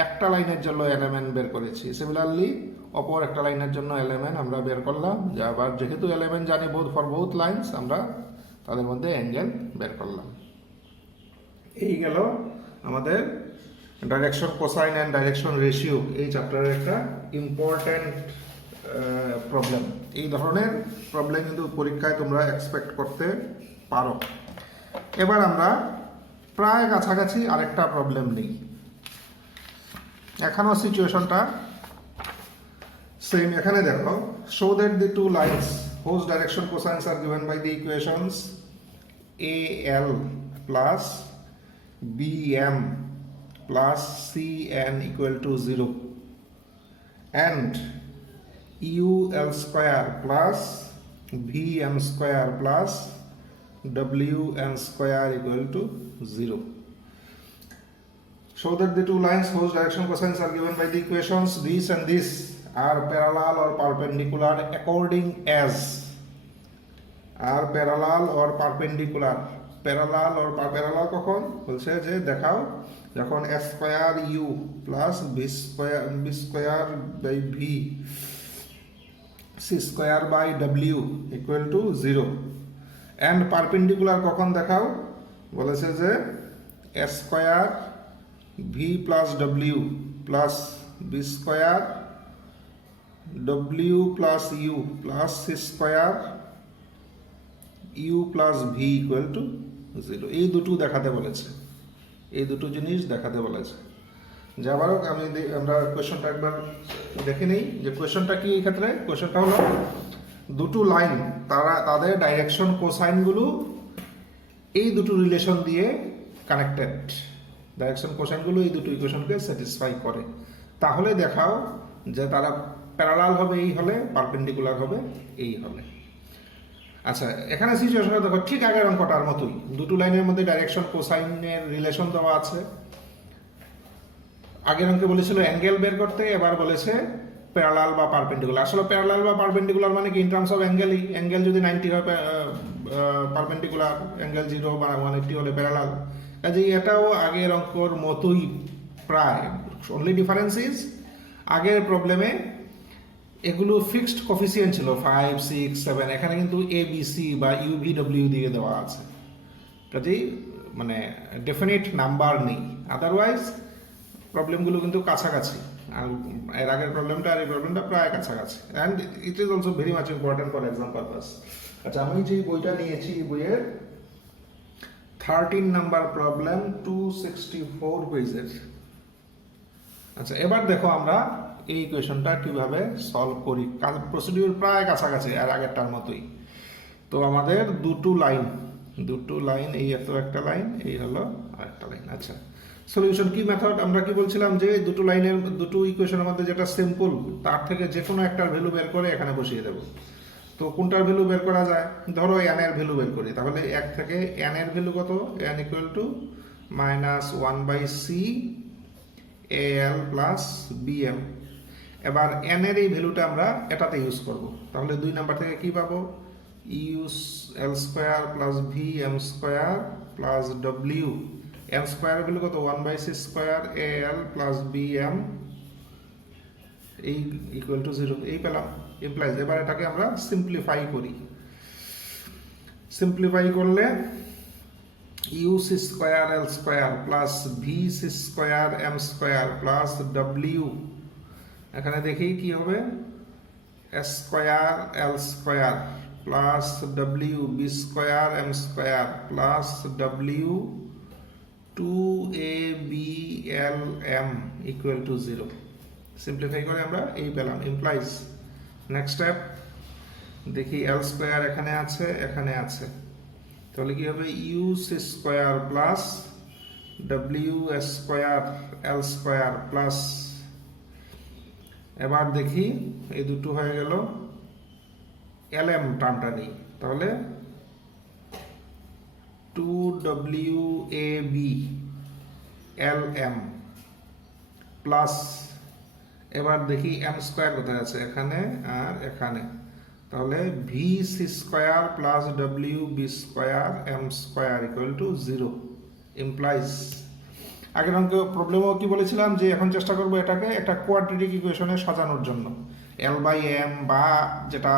একটা লাইনের জন্য এলিমেন্ট বের করেছি। সিমিলারলি অপর একটা লাইনের জন্য এলিমেন্ট আমরা বের করলাম, যা আবার যেহেতু এলিমেন্ট জানি ফর বোথ লাইনস, আমরা তাদের মধ্যে অ্যাঙ্গেল বের করলাম। এই গেল আমাদের direction cosine and direction ratio এই চ্যাপ্টারের একটা ইম্পর্ট্যান্ট প্রবলেম। এই ধরনের প্রবলেম কিন্তু পরীক্ষায় তোমরা এক্সপেক্ট করতে পারো। এবার আমরা প্রায় কাছাকাছি আরেকটা প্রবলেম নিই। এখানেও সিচুয়েশনটা সেম। এখানে দেখো, show that the two lines whose direction cosines are given by the equations AL plus BM plus CN equal to 0 and UL square plus VM square plus WN square equal to 0. Show that the two lines whose direction cosines are given by the equations this and this are parallel or perpendicular according as are parallel or perpendicular parallel or parallel কখন বলছে যে দেখাও যখন a square u plus b square by v c square by w equal to 0 and perpendicular কখন দেখাও বলেছে যে a square v plus w plus b square w plus u plus c square u plus v equal to 0 এই দুটো দেখাতে বলেছে, এই দুটো জিনিস দেখাতে বলেছে। যাবার আমরা কোয়েশ্চনটা একবার দেখে নেই যে কোয়েশ্চনটা কি। এই ক্ষেত্রে কোয়েশ্চনটা হলো দুটো লাইন তাদের ডাইরেকশন কোসাইনগুলো এই দুটো রিলেশন দিয়ে কানেক্টেড, ডাইরেকশন কোসাইনগুলো এই দুটো ইকুয়েশনকে স্যাটিসফাই করে, তাহলে দেখাও যে তারা প্যারালাল হবে এই হলে, পারপেন্ডিকুলার হবে এই হলে। আচ্ছা, এখানে সিচুয়েশনটা দেখো ঠিক আগের অঙ্কটার মতোই, দুটো লাইনের মধ্যে ডাইরেকশন কোসাইনের রিলেশন দেওয়া আছে। আগের অঙ্কে বলেছিল অ্যাঙ্গেল বের করতে, এবার বলেছে প্যারালাল বা পারপেন্ডিকুলার। আসলে প্যারালাল বা পারপেন্ডিকুলার মানে কি ইন টার্মস অফ অ্যাঙ্গেলই, অ্যাঙ্গেল যদি 90 হয় পারপেন্ডিকুলার, অ্যাঙ্গেল 0 বা 180 হলে প্যারালাল। কাজে এটাও আগের অঙ্কর মতোই প্রায়, অনলি ডিফারেন্স ইজ আগের প্রবলেমে এগুলো ফিক্সড কোফিসিয়েন্ট ছিল 5, 6, 7, এখানে কিন্তু ABC বা UVW দিয়ে দেওয়া আছে, কাজেই মানে ডেফিনিট নাম্বার নেই। আদারওয়াইজ প্রবলেমগুলো কিন্তু কাছাকাছি, আর এর আগের প্রবলেমটা আর এই প্রবলেমটা প্রায় কাছাকাছি, and it is also very much important for exam purpose. আচ্ছা, আমি যে বইটা নিয়েছি এই বইয়ের 13 নাম্বার প্রবলেম 264 পেজের। আচ্ছা, এবার দেখো আমরা এই ইকুয়েশনটা কিভাবে সলভ করি। প্রসিডিউর প্রায় কাছাকাছি আর আগেরটার মতোই। তো আমাদের দুটো লাইন, এই এত একটা লাইন, এই হলো আরেকটা লাইন। আচ্ছা, সলিউশন কি মেথড? আমরা কি বলছিলাম যে দুটো লাইনের দুটো ইকুয়েশনের মধ্যে যেটা সিম্পল তার থেকে যে কোনো একটার ভ্যালু বের করে এখানে বসিয়ে দেবো। তো কোনটার ভ্যালু বের করা যায়? ধরো n এর ভ্যালু বের করি, তাহলে 1 থেকে n এর ভ্যালু কত? n equal to -1/c al plus bm। এবার n এর এই ভ্যালুটা আমরা এটাতে ইউজ করব, তাহলে 2 নাম্বার থেকে কি পাবো? Use l square plus vm square plus w, m স্কয়ারের ভ্যালু কত? 1/c square al plus bm এই ইকুয়াল টু 0, এই পেলাম ইমপ্লাইজ। এবার এটাকে আমরা সিম্পলিফাই করি, সিম্পলিফাই করলে U C square L square plus V C square M square plus W, এখানে দেখি কি হবে, square L square plus W B square M square plus W 2abLm equal to 0। Simplify করে আমরা এই পেলাম, ইমপ্লাইজ। নেক্সট স্টেপ দেখি, এল square এখানে আছে, এখানে আছে, তাহলে কি হবে? U C square plus W square L square plus, এবার দেখি এই দুটো হয়ে গেল, এলএম টার্মটা নেই, তাহলে 2WABLM প্লাস, এবার দেখি এম স্কয়ার কোথায় আছে? এখানে আর এখানে, তাহলে V C square plus W B square M square equal to 0, implies. আগের অঙ্ক প্রবলেমও কি বলেছিলাম যে এখন চেষ্টা করবো এটাকে একটা কোয়াড্রেটিক ইকুয়েশনে সাজানোর জন্য, এল বাই এম বা যেটা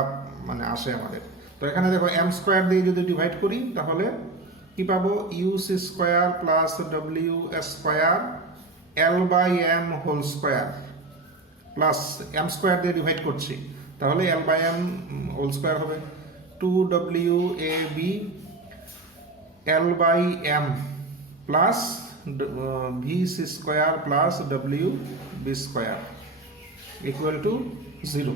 মানে আসে আমাদের। তো এখানে দেখো এম স্কয়ার দিয়ে যদি ডিভাইড করি তাহলে কি পাবো? U C square plus W square L by M whole square plus M square দিয়ে ডিভাইড করছি, তাহলে L by M whole square হবে 2WAB L by M plus V C square plus W B square equal to 0।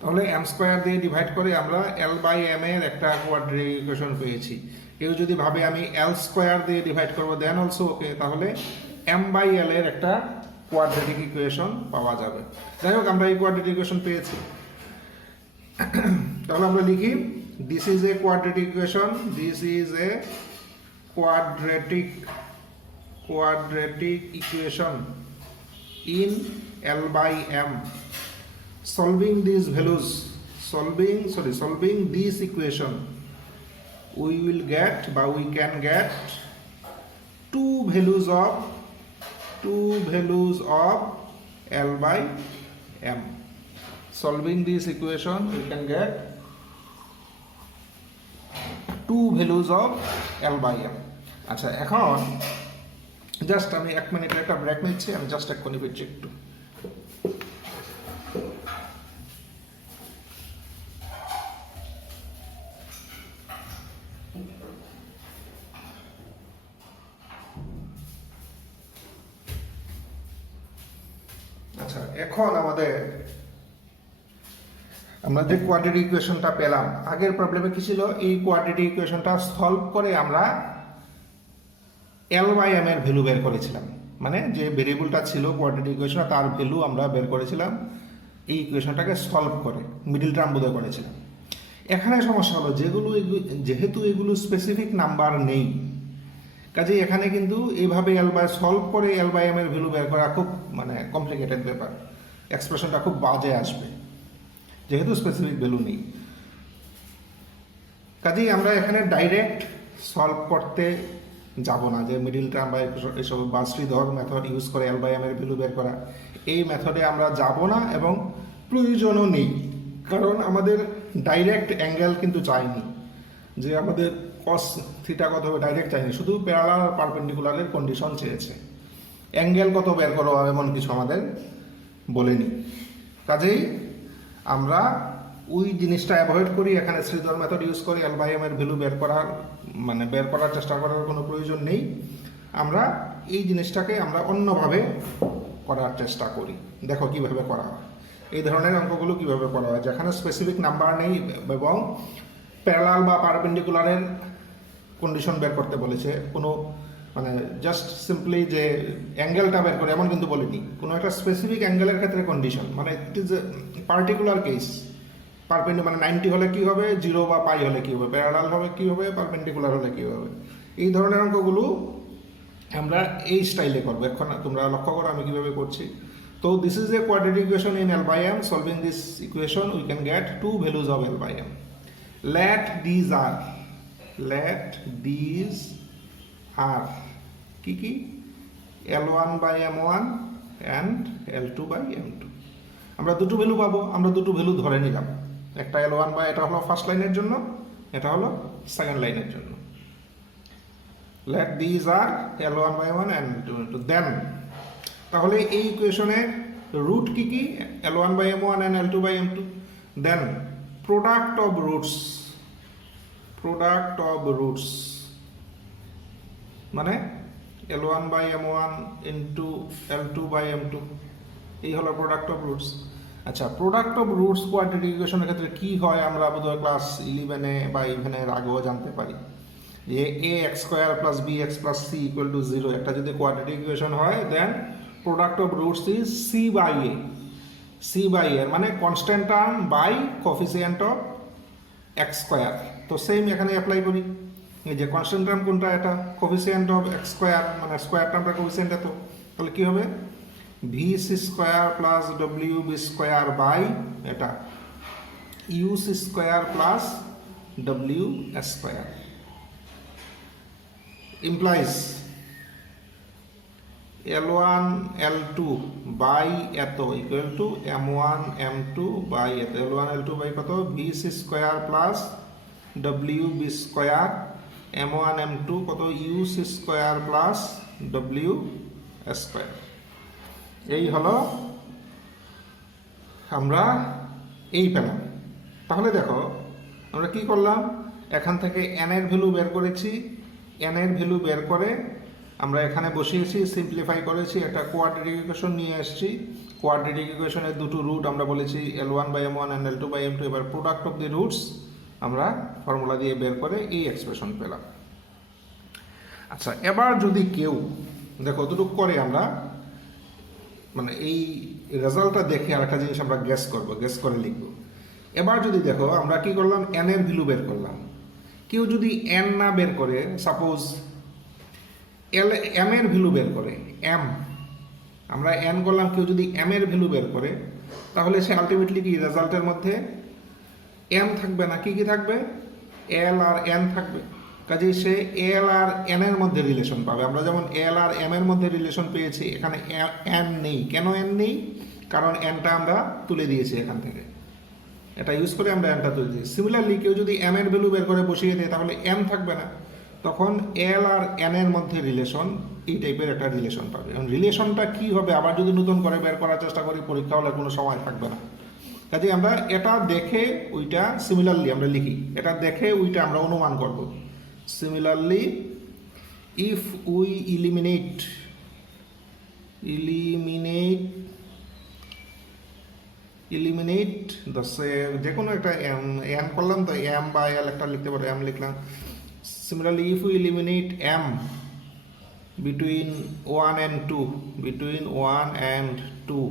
তাহলে M square দিয়ে divide করে আমরা এল by M এর একটা কোয়াড্রেটিক ইকুয়েশন পেয়েছি। কেউ যদি ভাবে আমি এল স্কোয়ার দিয়ে ডিভাইড করবো দেন অলসো ওকে, তাহলে এম বাই এল এর একটা কোয়াড্রেটিক ইকুয়েশন পাওয়া যাবে। যাই হোক, আমরা এই কোয়াড্রেটিক ইকুয়েশন পেয়েছি। তাহলে আমরা লিখি this is a quadratic equation, this is A quadratic equation in L by M. Solving these values, solving this equation, we will get, but we can get two values of L by M. Solving this equation, we can get two values of L by M. আচ্ছা, এখন just আমি 1 minute একটা break নিচ্ছি, আমি just এক্ষুনি ফিরছি একটু। আচ্ছা, এখন আমরা যে কোয়াড্রেটিক ইকুয়েশনটা পেলাম, আগের প্রবলেমে কি ছিল, এই কোয়াড্রেটিক ইকুয়েশনটা সলভ করে আমরা এল বাই এম এর ভ্যালু বের করেছিলাম। মানে যে ভেরিয়েবলটা ছিল কোয়াড্রেটিক ইকুয়েশনে তার ভ্যালু আমরা বের করেছিলাম এই ইকুয়েশনটাকে সলভ করে, মিডল টার্ম বোধহয় করেছিলাম। এখানে সমস্যা হলো যেহেতু এগুলো স্পেসিফিক নাম্বার নেই, কাজেই এখানে কিন্তু এইভাবে সলভ করে এল বাই এম এর ভ্যালু বের করা খুব কমপ্লিকেটেড ব্যাপার, এক্সপ্রেশনটা খুব বাজে আসবে যেহেতু স্পেসিফিক ভ্যালু নেই। কাজেই আমরা এখানে ডাইরেক্ট সলভ করতে যাব না, যে মিডিল টার্ম বা এসব বা শ্রীধর মেথড ইউজ করে এল বাই এম এর ভ্যালু বের করা, এই মেথডে আমরা যাব না এবং প্রয়োজনও নেই। কারণ আমাদের ডাইরেক্ট অ্যাঙ্গেল কিন্তু চাইনি, যে আমাদের কস থিটা কত হবে ডাইরেক্ট চাইনি, শুধু প্যারালাল আর পারপেন্ডিকুলারের কন্ডিশন চেয়েছে। অ্যাঙ্গেল কত বের করো এমন কিছু আমাদের বলেনি। কাজেই আমরা ওই জিনিসটা অ্যাভয়েড করি, এখানে শ্রীধর মেথড ইউজ করে এল বাই এম এর ভ্যালু বের করার চেষ্টা করার কোনো প্রয়োজন নেই। আমরা এই জিনিসটাকে আমরা অন্যভাবে করার চেষ্টা করি। দেখো কিভাবে করা হয়, এই ধরনের অঙ্কগুলো কিভাবে করা হয়, যেখানে স্পেসিফিক নাম্বার নেই এবং প্যারালাল বা পারপেন্ডিকুলারের কন্ডিশন বের করতে বলেছে। কোনো জাস্ট সিম্পলি যে অ্যাঙ্গেলটা বের করে এমন কিন্তু বলিনি, কোনো একটা স্পেসিফিক অ্যাঙ্গেলের ক্ষেত্রে condition, it is a particular case. Perpendicular 90 হলে কি হবে, 0 বা পাই হলে কি হবে, প্যারালাল হবে কি হবে, পারপেন্ডিকুলার হলে কি হবে। এই ধরনের অঙ্কগুলো আমরা এই স্টাইলে করবো। এখন তোমরা লক্ষ্য করো আমি কিভাবে করছি। তো this is a quadratic equation in L by M. Solving this equation we can get two values of L by M. let these are কি L1 by M1 and L2 by M2। আমরা দুটো value পাবো, আমরা দুটো value ধরে নিলাম, একটা L1 বা এটা হলো ফার্স্ট লাইনের জন্য, এটা হলো সেকেন্ড লাইনের জন্য। let these are L1 by M1 and L2 দেন, তাহলে এই ইকুয়েশনের রুট কি L1 by M1 and L2 by M2। Then product of roots মানে L1 by M1 into L2 by M2, এই হলো প্রোডাক্ট অফ রুটস। আচ্ছা, প্রোডাক্ট অফ রুটস কোয়াড্রেটিক ইকুয়েশনের ক্ষেত্রে কি হয় আমরা বোধহয় ক্লাস 11-এ বা ইভেনের আগেও জানতে পারি, যে ax² + bx + c = 0 একটা যদি কোয়াড্রেটিক ইকুয়েশন হয়, then product of roots is c by a মানে constant term by coefficient of x²। তো সেম এখানে অ্যাপ্লাই করি, এই যে কনস্ট্যান্ট টার্ম কোনটা, এটা কোফিসিয়েন্ট অফ x² মানে স্কোয়ার টার্মটা কোফিসিয়েন্ট এত, তাহলে কি হবে vc² + wb² বাই এটা uc² + ws² implies L1 L2 by এত equal to M1 M2 by এত। L1 L2 বাই কত, vc² + wb² M1 M2 কত, uc² + ws²। এই হলো আমরা এই পেলাম। তাহলে দেখো আমরা কি করলাম, এখান থেকে n এর ভ্যালু বের করেছি, n এর ভ্যালু বের করে আমরা এখানে বসিয়েছি, সিম্পলিফাই করেছি, একটা কোয়াড্রেটিক ইকুয়েশন নিয়ে এসেছি। কোয়াড্রেটিক ইকুয়েশনের দুটো রুট আমরা বলেছি L1/m1 and L2/m2। এবার প্রোডাক্ট অফ দি রুটস আমরা ফর্মুলা দিয়ে বের করে এই এক্সপ্রেশন পেলাম। আচ্ছা, এবার যদি কেউ দেখো অতটুকু করে আমরা মানে এই রেজাল্টটা দেখে আর একটা জিনিস আমরা গেস করব, গেস করে লিখব। এবার যদি দেখো আমরা কি করলাম, এন এর ভ্যালু বের করলাম। কেউ যদি এন না বের করে, সাপোজ এম এর ভ্যালু বের করে, এম আমরা এন করলাম, কেউ যদি এম এর ভ্যালু বের করে, তাহলে সে আলটিমেটলি কি রেজাল্টের মধ্যে এম থাকবে না, কি কি থাকবে, এল আর এন থাকবে। কাজেই সে এল আর এন এর মধ্যে রিলেশন পাবে। আমরা যেমন এল আর এম এর মধ্যে রিলেশন পেয়েছি, এখানে এন নেই। কেন এন নেই? কারণ এনটা আমরা তুলে দিয়েছি এখান থেকে, এটা ইউজ করে আমরা এনটা তুলে দিয়েছি। সিমিলারলি কেউ যদি এম এর ভ্যালু বের করে বসিয়ে দেয়, তাহলে এম থাকবে না, তখন এল আর এন এর মধ্যে রিলেশন, এই টাইপের একটা রিলেশন পাবে। এবং রিলেশনটা কি হবে আবার যদি নতুন করে বের করার চেষ্টা করি, পরীক্ষা হলে কোনো সময় থাকবে না। কাজে আমরা এটা দেখে ওইটা সিমিলারলি আমরা লিখি, এটা দেখে ওইটা আমরা অনুমান করব। Similarly if we eliminate the যে কোনো একটা এম করলাম, তো এম বা এল একটা লিখতে পারো, এম লিখলাম। Similarly if we eliminate M between 1 and 2,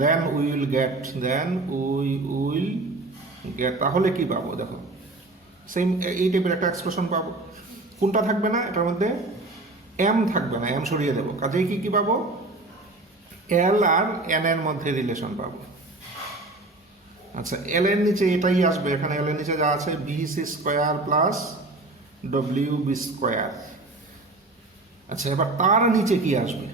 then we will get, তাহলে কি পাবো দেখো, সেম এই টাইপের একটা এক্সপ্রেশন পাবো। কোনটা থাকবে না এটার মধ্যে? এম থাকবে না, এম সরিয়ে দেবো। কাজেই কি পাবো, এল আর এন এর মধ্যে রিলেশন পাবো। আচ্ছা, এল এর নিচে এটাই আসবে, এখানে এল এর নিচে যা আছে BC² প্লাস WB²। আচ্ছা, এবার তার নিচে কি আসবে?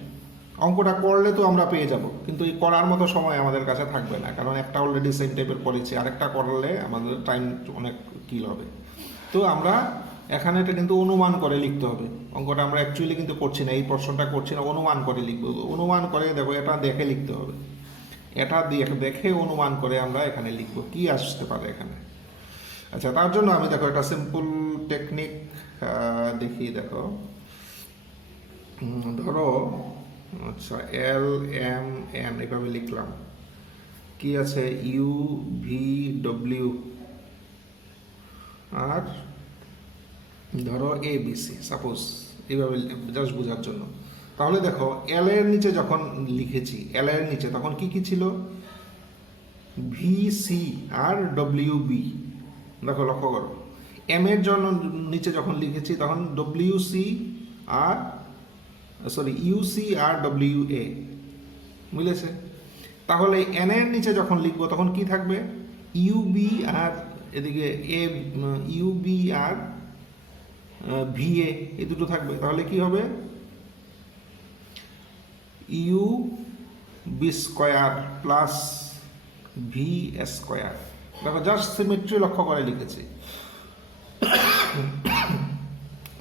অঙ্কটা করলে তো আমরা পেয়ে যাব, কিন্তু এই করার মতো সময় আমাদের কাছে থাকবে না, কারণ একটা অলরেডি সেম টাইপের করেছি, আরেকটা করলে আমাদের টাইম অনেক কিল হবে। তো আমরা এখানে এটা কিন্তু অনুমান করে লিখতে হবে। অঙ্কটা আমরা অ্যাকচুয়ালি কিন্তু করছি না, এই প্রশ্নটা করছি না, অনুমান করে লিখবো। অনুমান করে দেখো, এটা দেখে লিখতে হবে, এটা দেখে অনুমান করে আমরা এখানে লিখবো কি আসতে পারে এখানে। আচ্ছা, তার জন্য আমি দেখো একটা সিম্পল টেকনিক দেখি। দেখো ধরো, আচ্ছা, এল এম এন এভাবে লিখলাম, কি আছে UVW, আর ধরো ABC, সাপোজ এইভাবে জাস্ট বোঝার জন্য। তাহলে দেখো এল এর নিচে যখন লিখেছি, এল এর নিচে তখন কি কি ছিল, VC আর WB। দেখো লক্ষ্য করো, এম এর জন্য নিচে যখন লিখেছি তখন UC আর WA মিলেছে। তাহলে এন এর নিচে যখন লিখবো তখন কি থাকবে, UB আর এদিকে UB আর VA, এই দুটো থাকবে। তাহলে কি হবে, UB² প্লাস VS²। দেখো জাস্ট সিমেট্রি লক্ষ্য করে লিখেছি।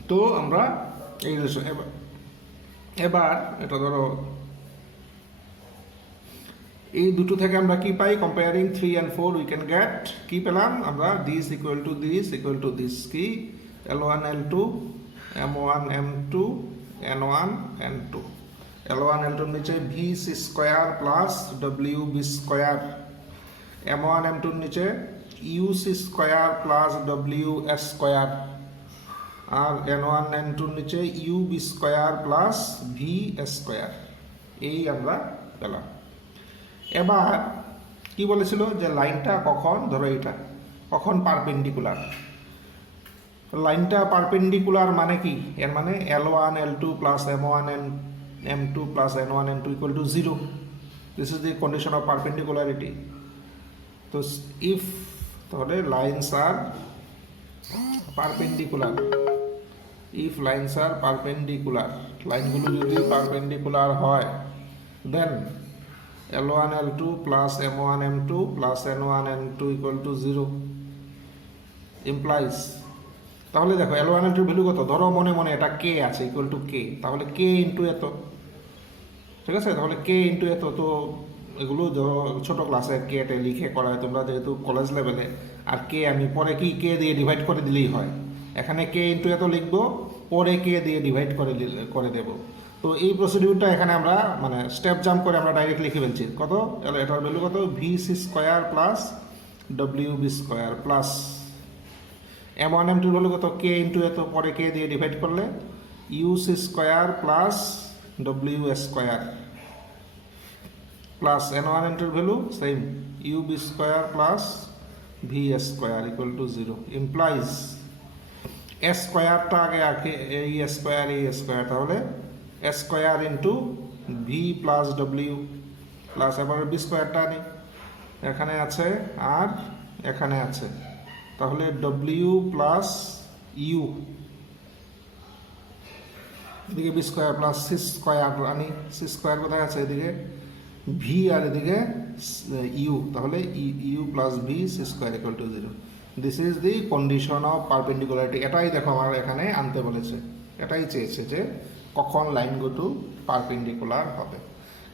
তো আমরা এই রিলেশন এবার এটা ধরো এই দুটো থেকে আমরা কি পাই, comparing 3 and 4 we can get, কি পেলাম আমরা, দিস ইকুয়াল টু দিস কি, L1 L2 M1 M2 N1 N2। L1 L2 নিচে VC² plus WB², M1 M2 নিচে UC² প্লাস WS², আর N1 N2 নিচে UB² প্লাস VS²। এই আমরা পেলাম। এবার কি বলেছিল যে লাইনটা কখন, ধরো এটা কখন পারপেন্ডিকুলার। লাইনটা পারপেন্ডিকুলার মানে কি, এর মানে L1 L2 plus M1 M2 plus N1 N2 equal to 0। This is the condition of perpendicularity. তো ইফ, তাহলে lines are perpendicular, if lines are perpendicular, লাইনগুলো যদি পারপেন্ডিকুলার হয়, then L1 L2 plus M1 M2 plus N1 N2 equal to 0 implies. তাহলে দেখো L1 L2 value কত, ধরো মনে মনে এটা K আছে, ইকুয়াল টু K, তাহলে K ইন্টু এত, ঠিক আছে। তাহলে K ইন্টু এত, তো এগুলো ধরো ছোটো ক্লাসে K লিখে করায় তোমরা যেহেতু কলেজ লেভেলে, আর K আমি পরে কি K দিয়ে ডিভাইড করে দিলেই হয়। এখানে কে ইন্টু এত লিখবো, পরে কে দিয়ে ডিভাইড করে দেব। তো এই প্রসিডিউরটা এখানে আমরা মানে স্টেপ জাম্প করে আমরা ডাইরেক্ট লিখে ফেলছি। কত, এটার ভ্যালু কত, V C square plus W B square plus M1 M2 হলো কত, কে ইন্টু এত, পরে কে দিয়ে ডিভাইড করলে U C square plus W square plus N1 N2 value same, U B square plus V square equal to 0 implies স্কোয়ারটা আগে এই square, তাহলে square into V plus W plus এবার বি স্কোয়ারটা আনি, এখানে আছে আর এখানে আছে, তাহলে ডব্লিউ প্লাস ইউ, এদিকে B square plus C square আনি, সি স্কোয়ার কোথায় আছে, এদিকে ভি আর এদিকে ইউ, তাহলে U plus V C square equal to 0। This is the condition of perpendicularity. এটাই দেখো আমার এখানে আনতে বলেছে, এটাই চেয়েছে যে কখন লাইনগুলো পারপেন্ডিকুলার হবে।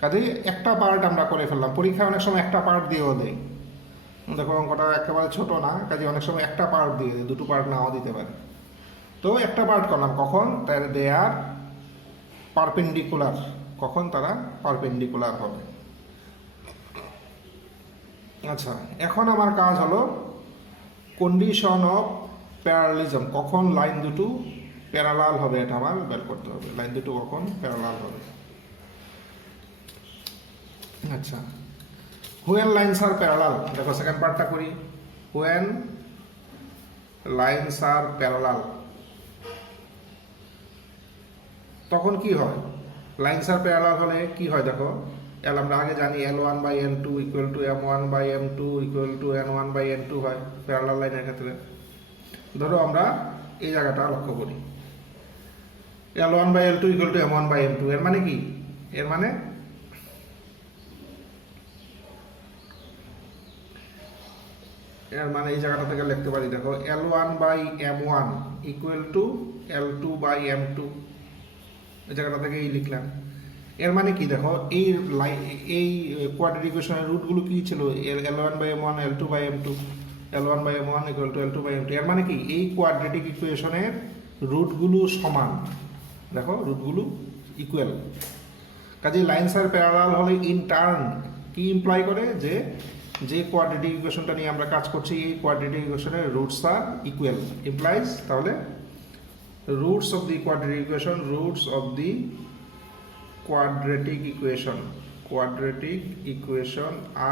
কাজেই একটা পার্ট আমরা করে ফেললাম, পরীক্ষায় অনেক সময় একটা পার্ট দিয়েও দেয়, দেখো অঙ্কটা একেবারে ছোট না, কাজে অনেক সময় একটা পার্ট দিয়ে দেয়, দুটো পার্ট নাও দিতে পারে। তো একটা পার্ট করলাম, কখন দে আর পারপেন্ডিকুলার, কখন তারা পারপেন্ডিকুলার হবে। আচ্ছা, এখন আমার কাজ হলো কন্ডিশন অফ প্যারালিজম, কখন লাইন দুটো প্যারালাল হবে এটা আমার বের করতে হবে, লাইন দুটো কখন প্যারালাল হবে। আচ্ছা, when lines are parallel, দেখো সেকেন্ড পার্টটা করি, when lines are parallel তখন কি হয়, লাইনস আর প্যারালাল হলে কি হয়, দেখো আমরা আগে জানি L1 by L2 equal to M1 by M2 equal to N1 by N2 হয় প্যারালাল লাইনের ক্ষেত্রে। ধরো আমরা এই জায়গাটা লক্ষ্য করি, L1 by L2 equal to M1 by M2, এর মানে কি, এর মানে এই জায়গাটা থেকে লিখতে পারি, দেখো L1 by M1 equal to L2 by M2, এই জায়গাটা থেকে এই লিখলাম। এর মানে কি, দেখো এই কোয়াড্রেটিক ইকুয়েশনের রুটগুলো কি ছিল, L1 by M1 L2 by M2, L1 by M1 equal to L2 by M2, এর মানে কি এই কোয়াড্রেটিক ইকুয়েশনের রুটগুলো সমান, দেখো রুটগুলো ইকুয়াল। কাজে লাইনস আর প্যারালাল হলে ইন টার্ন কি ইমপ্লাই করে, যে কোয়াড্রেটিক ইকুয়েশনটা নিয়ে আমরা কাজ করছি এই কোয়াড্রেটিক ইকুয়েশনের রুটস আর ইকুয়াল ইমপ্লাইজ, তাহলে roots of the quadratic equation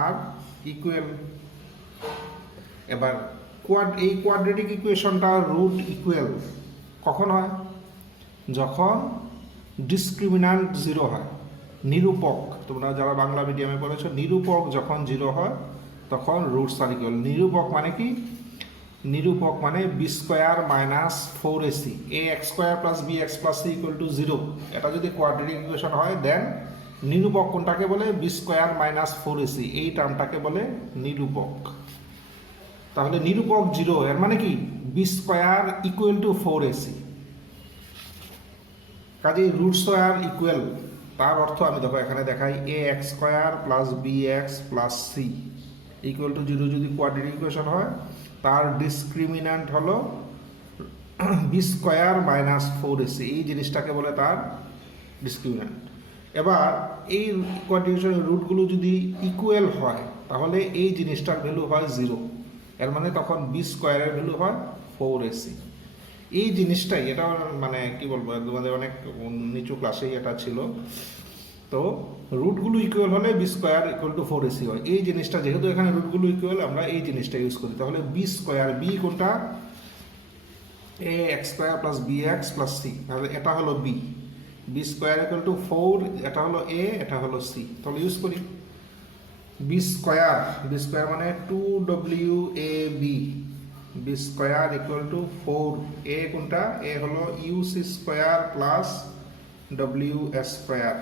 are equal। এবার এই কোয়াড্রেটিক ইকুয়েশনটা রুট ইকুয়াল কখন হয়, যখন ডিসক্রিমিন্যান্ট 0 হয়, নিরূপক, তোমরা যারা বাংলা মিডিয়ামে পড়েছো, নিরূপক যখন 0 হয় তখন রুটস আর ইকুয়াল। নিরূপক মানে কি, নিরূপক মানে B square minus 4ac A X square plus B X plus C equal to 0, এটা যদি কোয়াড্রেটিক ইকুয়েশন হয় দেন নিরূপক কোনটাকে বলে, বি স্কোয়ার মাইনাস 4ac, এই টার্মটাকে বলে নিরূপক। তাহলে নিরূপক 0 এর মানে কি, B square equal to 4ac, কাজেই রুটস আর ইকুয়াল। তার অর্থ আমি দেখো এখানে দেখাই, A X square plus B X plus C equal to 0 যদি কোয়াড্রেটিক ইকুয়েশন হয়, তার ডিসক্রিমিন্যান্ট হলো বি স্কোয়ার মাইনাস 4ac, এই জিনিসটাকে বলে তার ডিসক্রিমিন্যান্ট। এবার এই কোয়াড্রেটিক রুটগুলো যদি ইকুয়াল হয় তাহলে এই জিনিসটার ভ্যালু হয় 0, এর মানে তখন বি স্কোয়ারের ভ্যালু হয় 4ac। এই জিনিসটাই, এটা মানে কি বলবো, তোমাদের অনেক নিচু ক্লাসেই এটা ছিল। তো রুটগুলো ইকুয়াল হলে B square equal to 4ac হয়, এই জিনিসটা যেহেতু এখানে রুটগুলো ইকুয়াল আমরা এই জিনিসটা ইউজ করি। তাহলে বি স্কোয়ার, বি কোনটা, A X square plus B X plus C, তাহলে এটা হলো B, B square equal to 4, এটা হলো এ, এটা হলো সি, তাহলে ইউজ করি বি স্কোয়ার মানে 2WAB, B square equal to 4, A কোনটা, এ হলো U C square plus W square,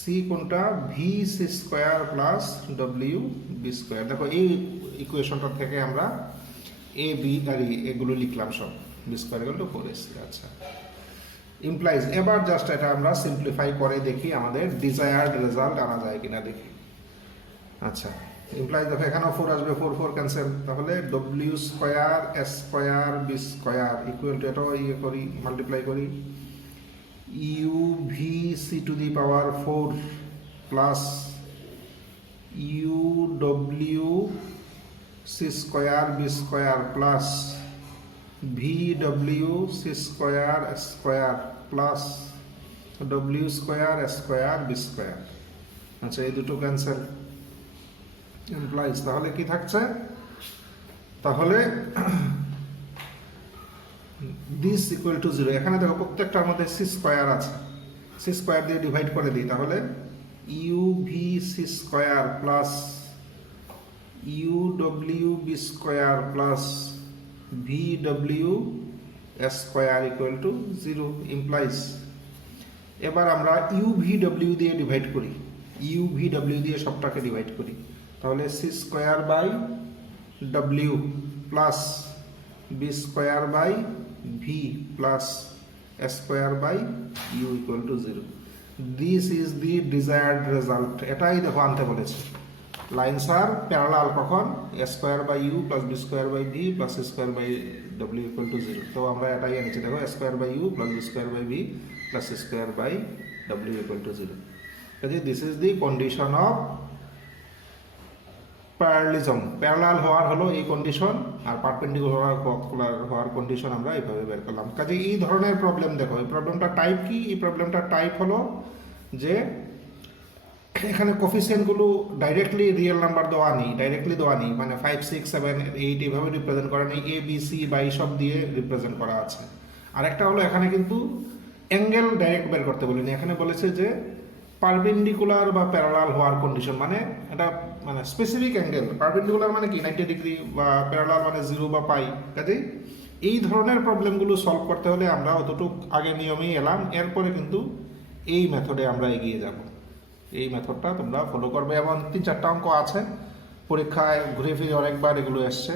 C কোনটা, V C square plus W B square. দেখো এই ইকুয়েশনটা থেকে আমরা এ বি আর এগুলো লিখলাম সব, B square equal to 4ac। আচ্ছা, ইমপ্লাইজ। এবার জাস্ট এটা আমরা সিম্পলিফাই করে দেখি আমাদের ডিজায়ার্ড রেজাল্ট আনা যায় কিনা দেখি। আচ্ছা, ইমপ্লাইজ দেখো এখানেও 4 আসবে, 4 4 ক্যান্সেল, তাহলে W square S square B square equal to এটাও ইয়ে করি, মাল্টিপ্লাই করি, U V C to the power 4 plus U W C square B square plus V W C square square plus W square square B square. আচ্ছা, এই দুটো cancel, implies তাহলে কি থাকছে, তাহলে দিস ইকুয়াল টু 0। এখানে দেখো প্রত্যেকটার মধ্যে সি স্কোয়ার আছে, সি স্কোয়ার দিয়ে ডিভাইড করে দিই, তাহলে U V C square plus U W B square plus V W square equal to 0 implies. এবার আমরা ইউ ভি ডব্লিউ দিয়ে ডিভাইড করি, ইউ ভি ডব্লিউ দিয়ে সবটাকে ডিভাইড করি, তাহলে C square by W plus B square by V plus square by U equal to 0। This is the desired result. এটাই দেখো আনতে বলেছে, লাইনস আর প্যারালাল কখন, square by U plus B square by V plus square by W equal to 0। তো আমরা এটাই এনেছি, দেখো square by U plus B square by V plus square by W equal to 0। কাজে this is the condition of parallelism. Parallel হওয়ার হলো এই condition, আর পারপেন্ডিকুলার হওয়ার কন্ডিশন আমরা এইভাবে বের করলাম। কাজে এই ধরনের প্রবলেম দেখো, এই প্রবলেমটা টাইপ কি, এই প্রবলেমটা টাইপ হলো যে এখানে কোফিসিয়েন্টগুলো ডাইরেক্টলি রিয়েল নাম্বার দেওয়া নেই, মানে 5 6 7 8 এইভাবে রিপ্রেজেন্ট করা নেই, এ বি সি বা এইসব দিয়ে রিপ্রেজেন্ট করা আছে। আরেকটা হলো এখানে কিন্তু অ্যাঙ্গেল ডাইরেক্ট বের করতে বলিনি, এখানে বলেছে যে পারপেন্ডিকুলার বা প্যারালাল হওয়ার কন্ডিশন, মানে এটা মানে স্পেসিফিক অ্যাঙ্গেল। পারপেন্ডিকুলার মানে কি 90 ডিগ্রি, বা প্যারালাল মানে 0 বা পাই। কাজেই এই ধরনের প্রবলেমগুলো সলভ করতে হলে আমরা অতটুক আগে নিয়মেই এলাম, এরপরে কিন্তু এই মেথডে আমরা এগিয়ে যাব। এই মেথডটা তোমরা ফলো করবে, এবং 3-4টা অঙ্ক আছে পরীক্ষায় ঘুরে ফিরে অনেকবার এগুলো এসছে,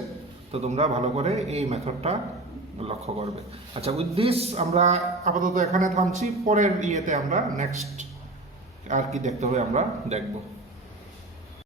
তো তোমরা ভালো করে এই মেথডটা লক্ষ্য করবে। আচ্ছা, উইথ দিস আমরা আপাতত এখানে থামছি, পরের ইয়েতে আমরা নেক্সট আর কি দেখতে হবে আমরা দেখব।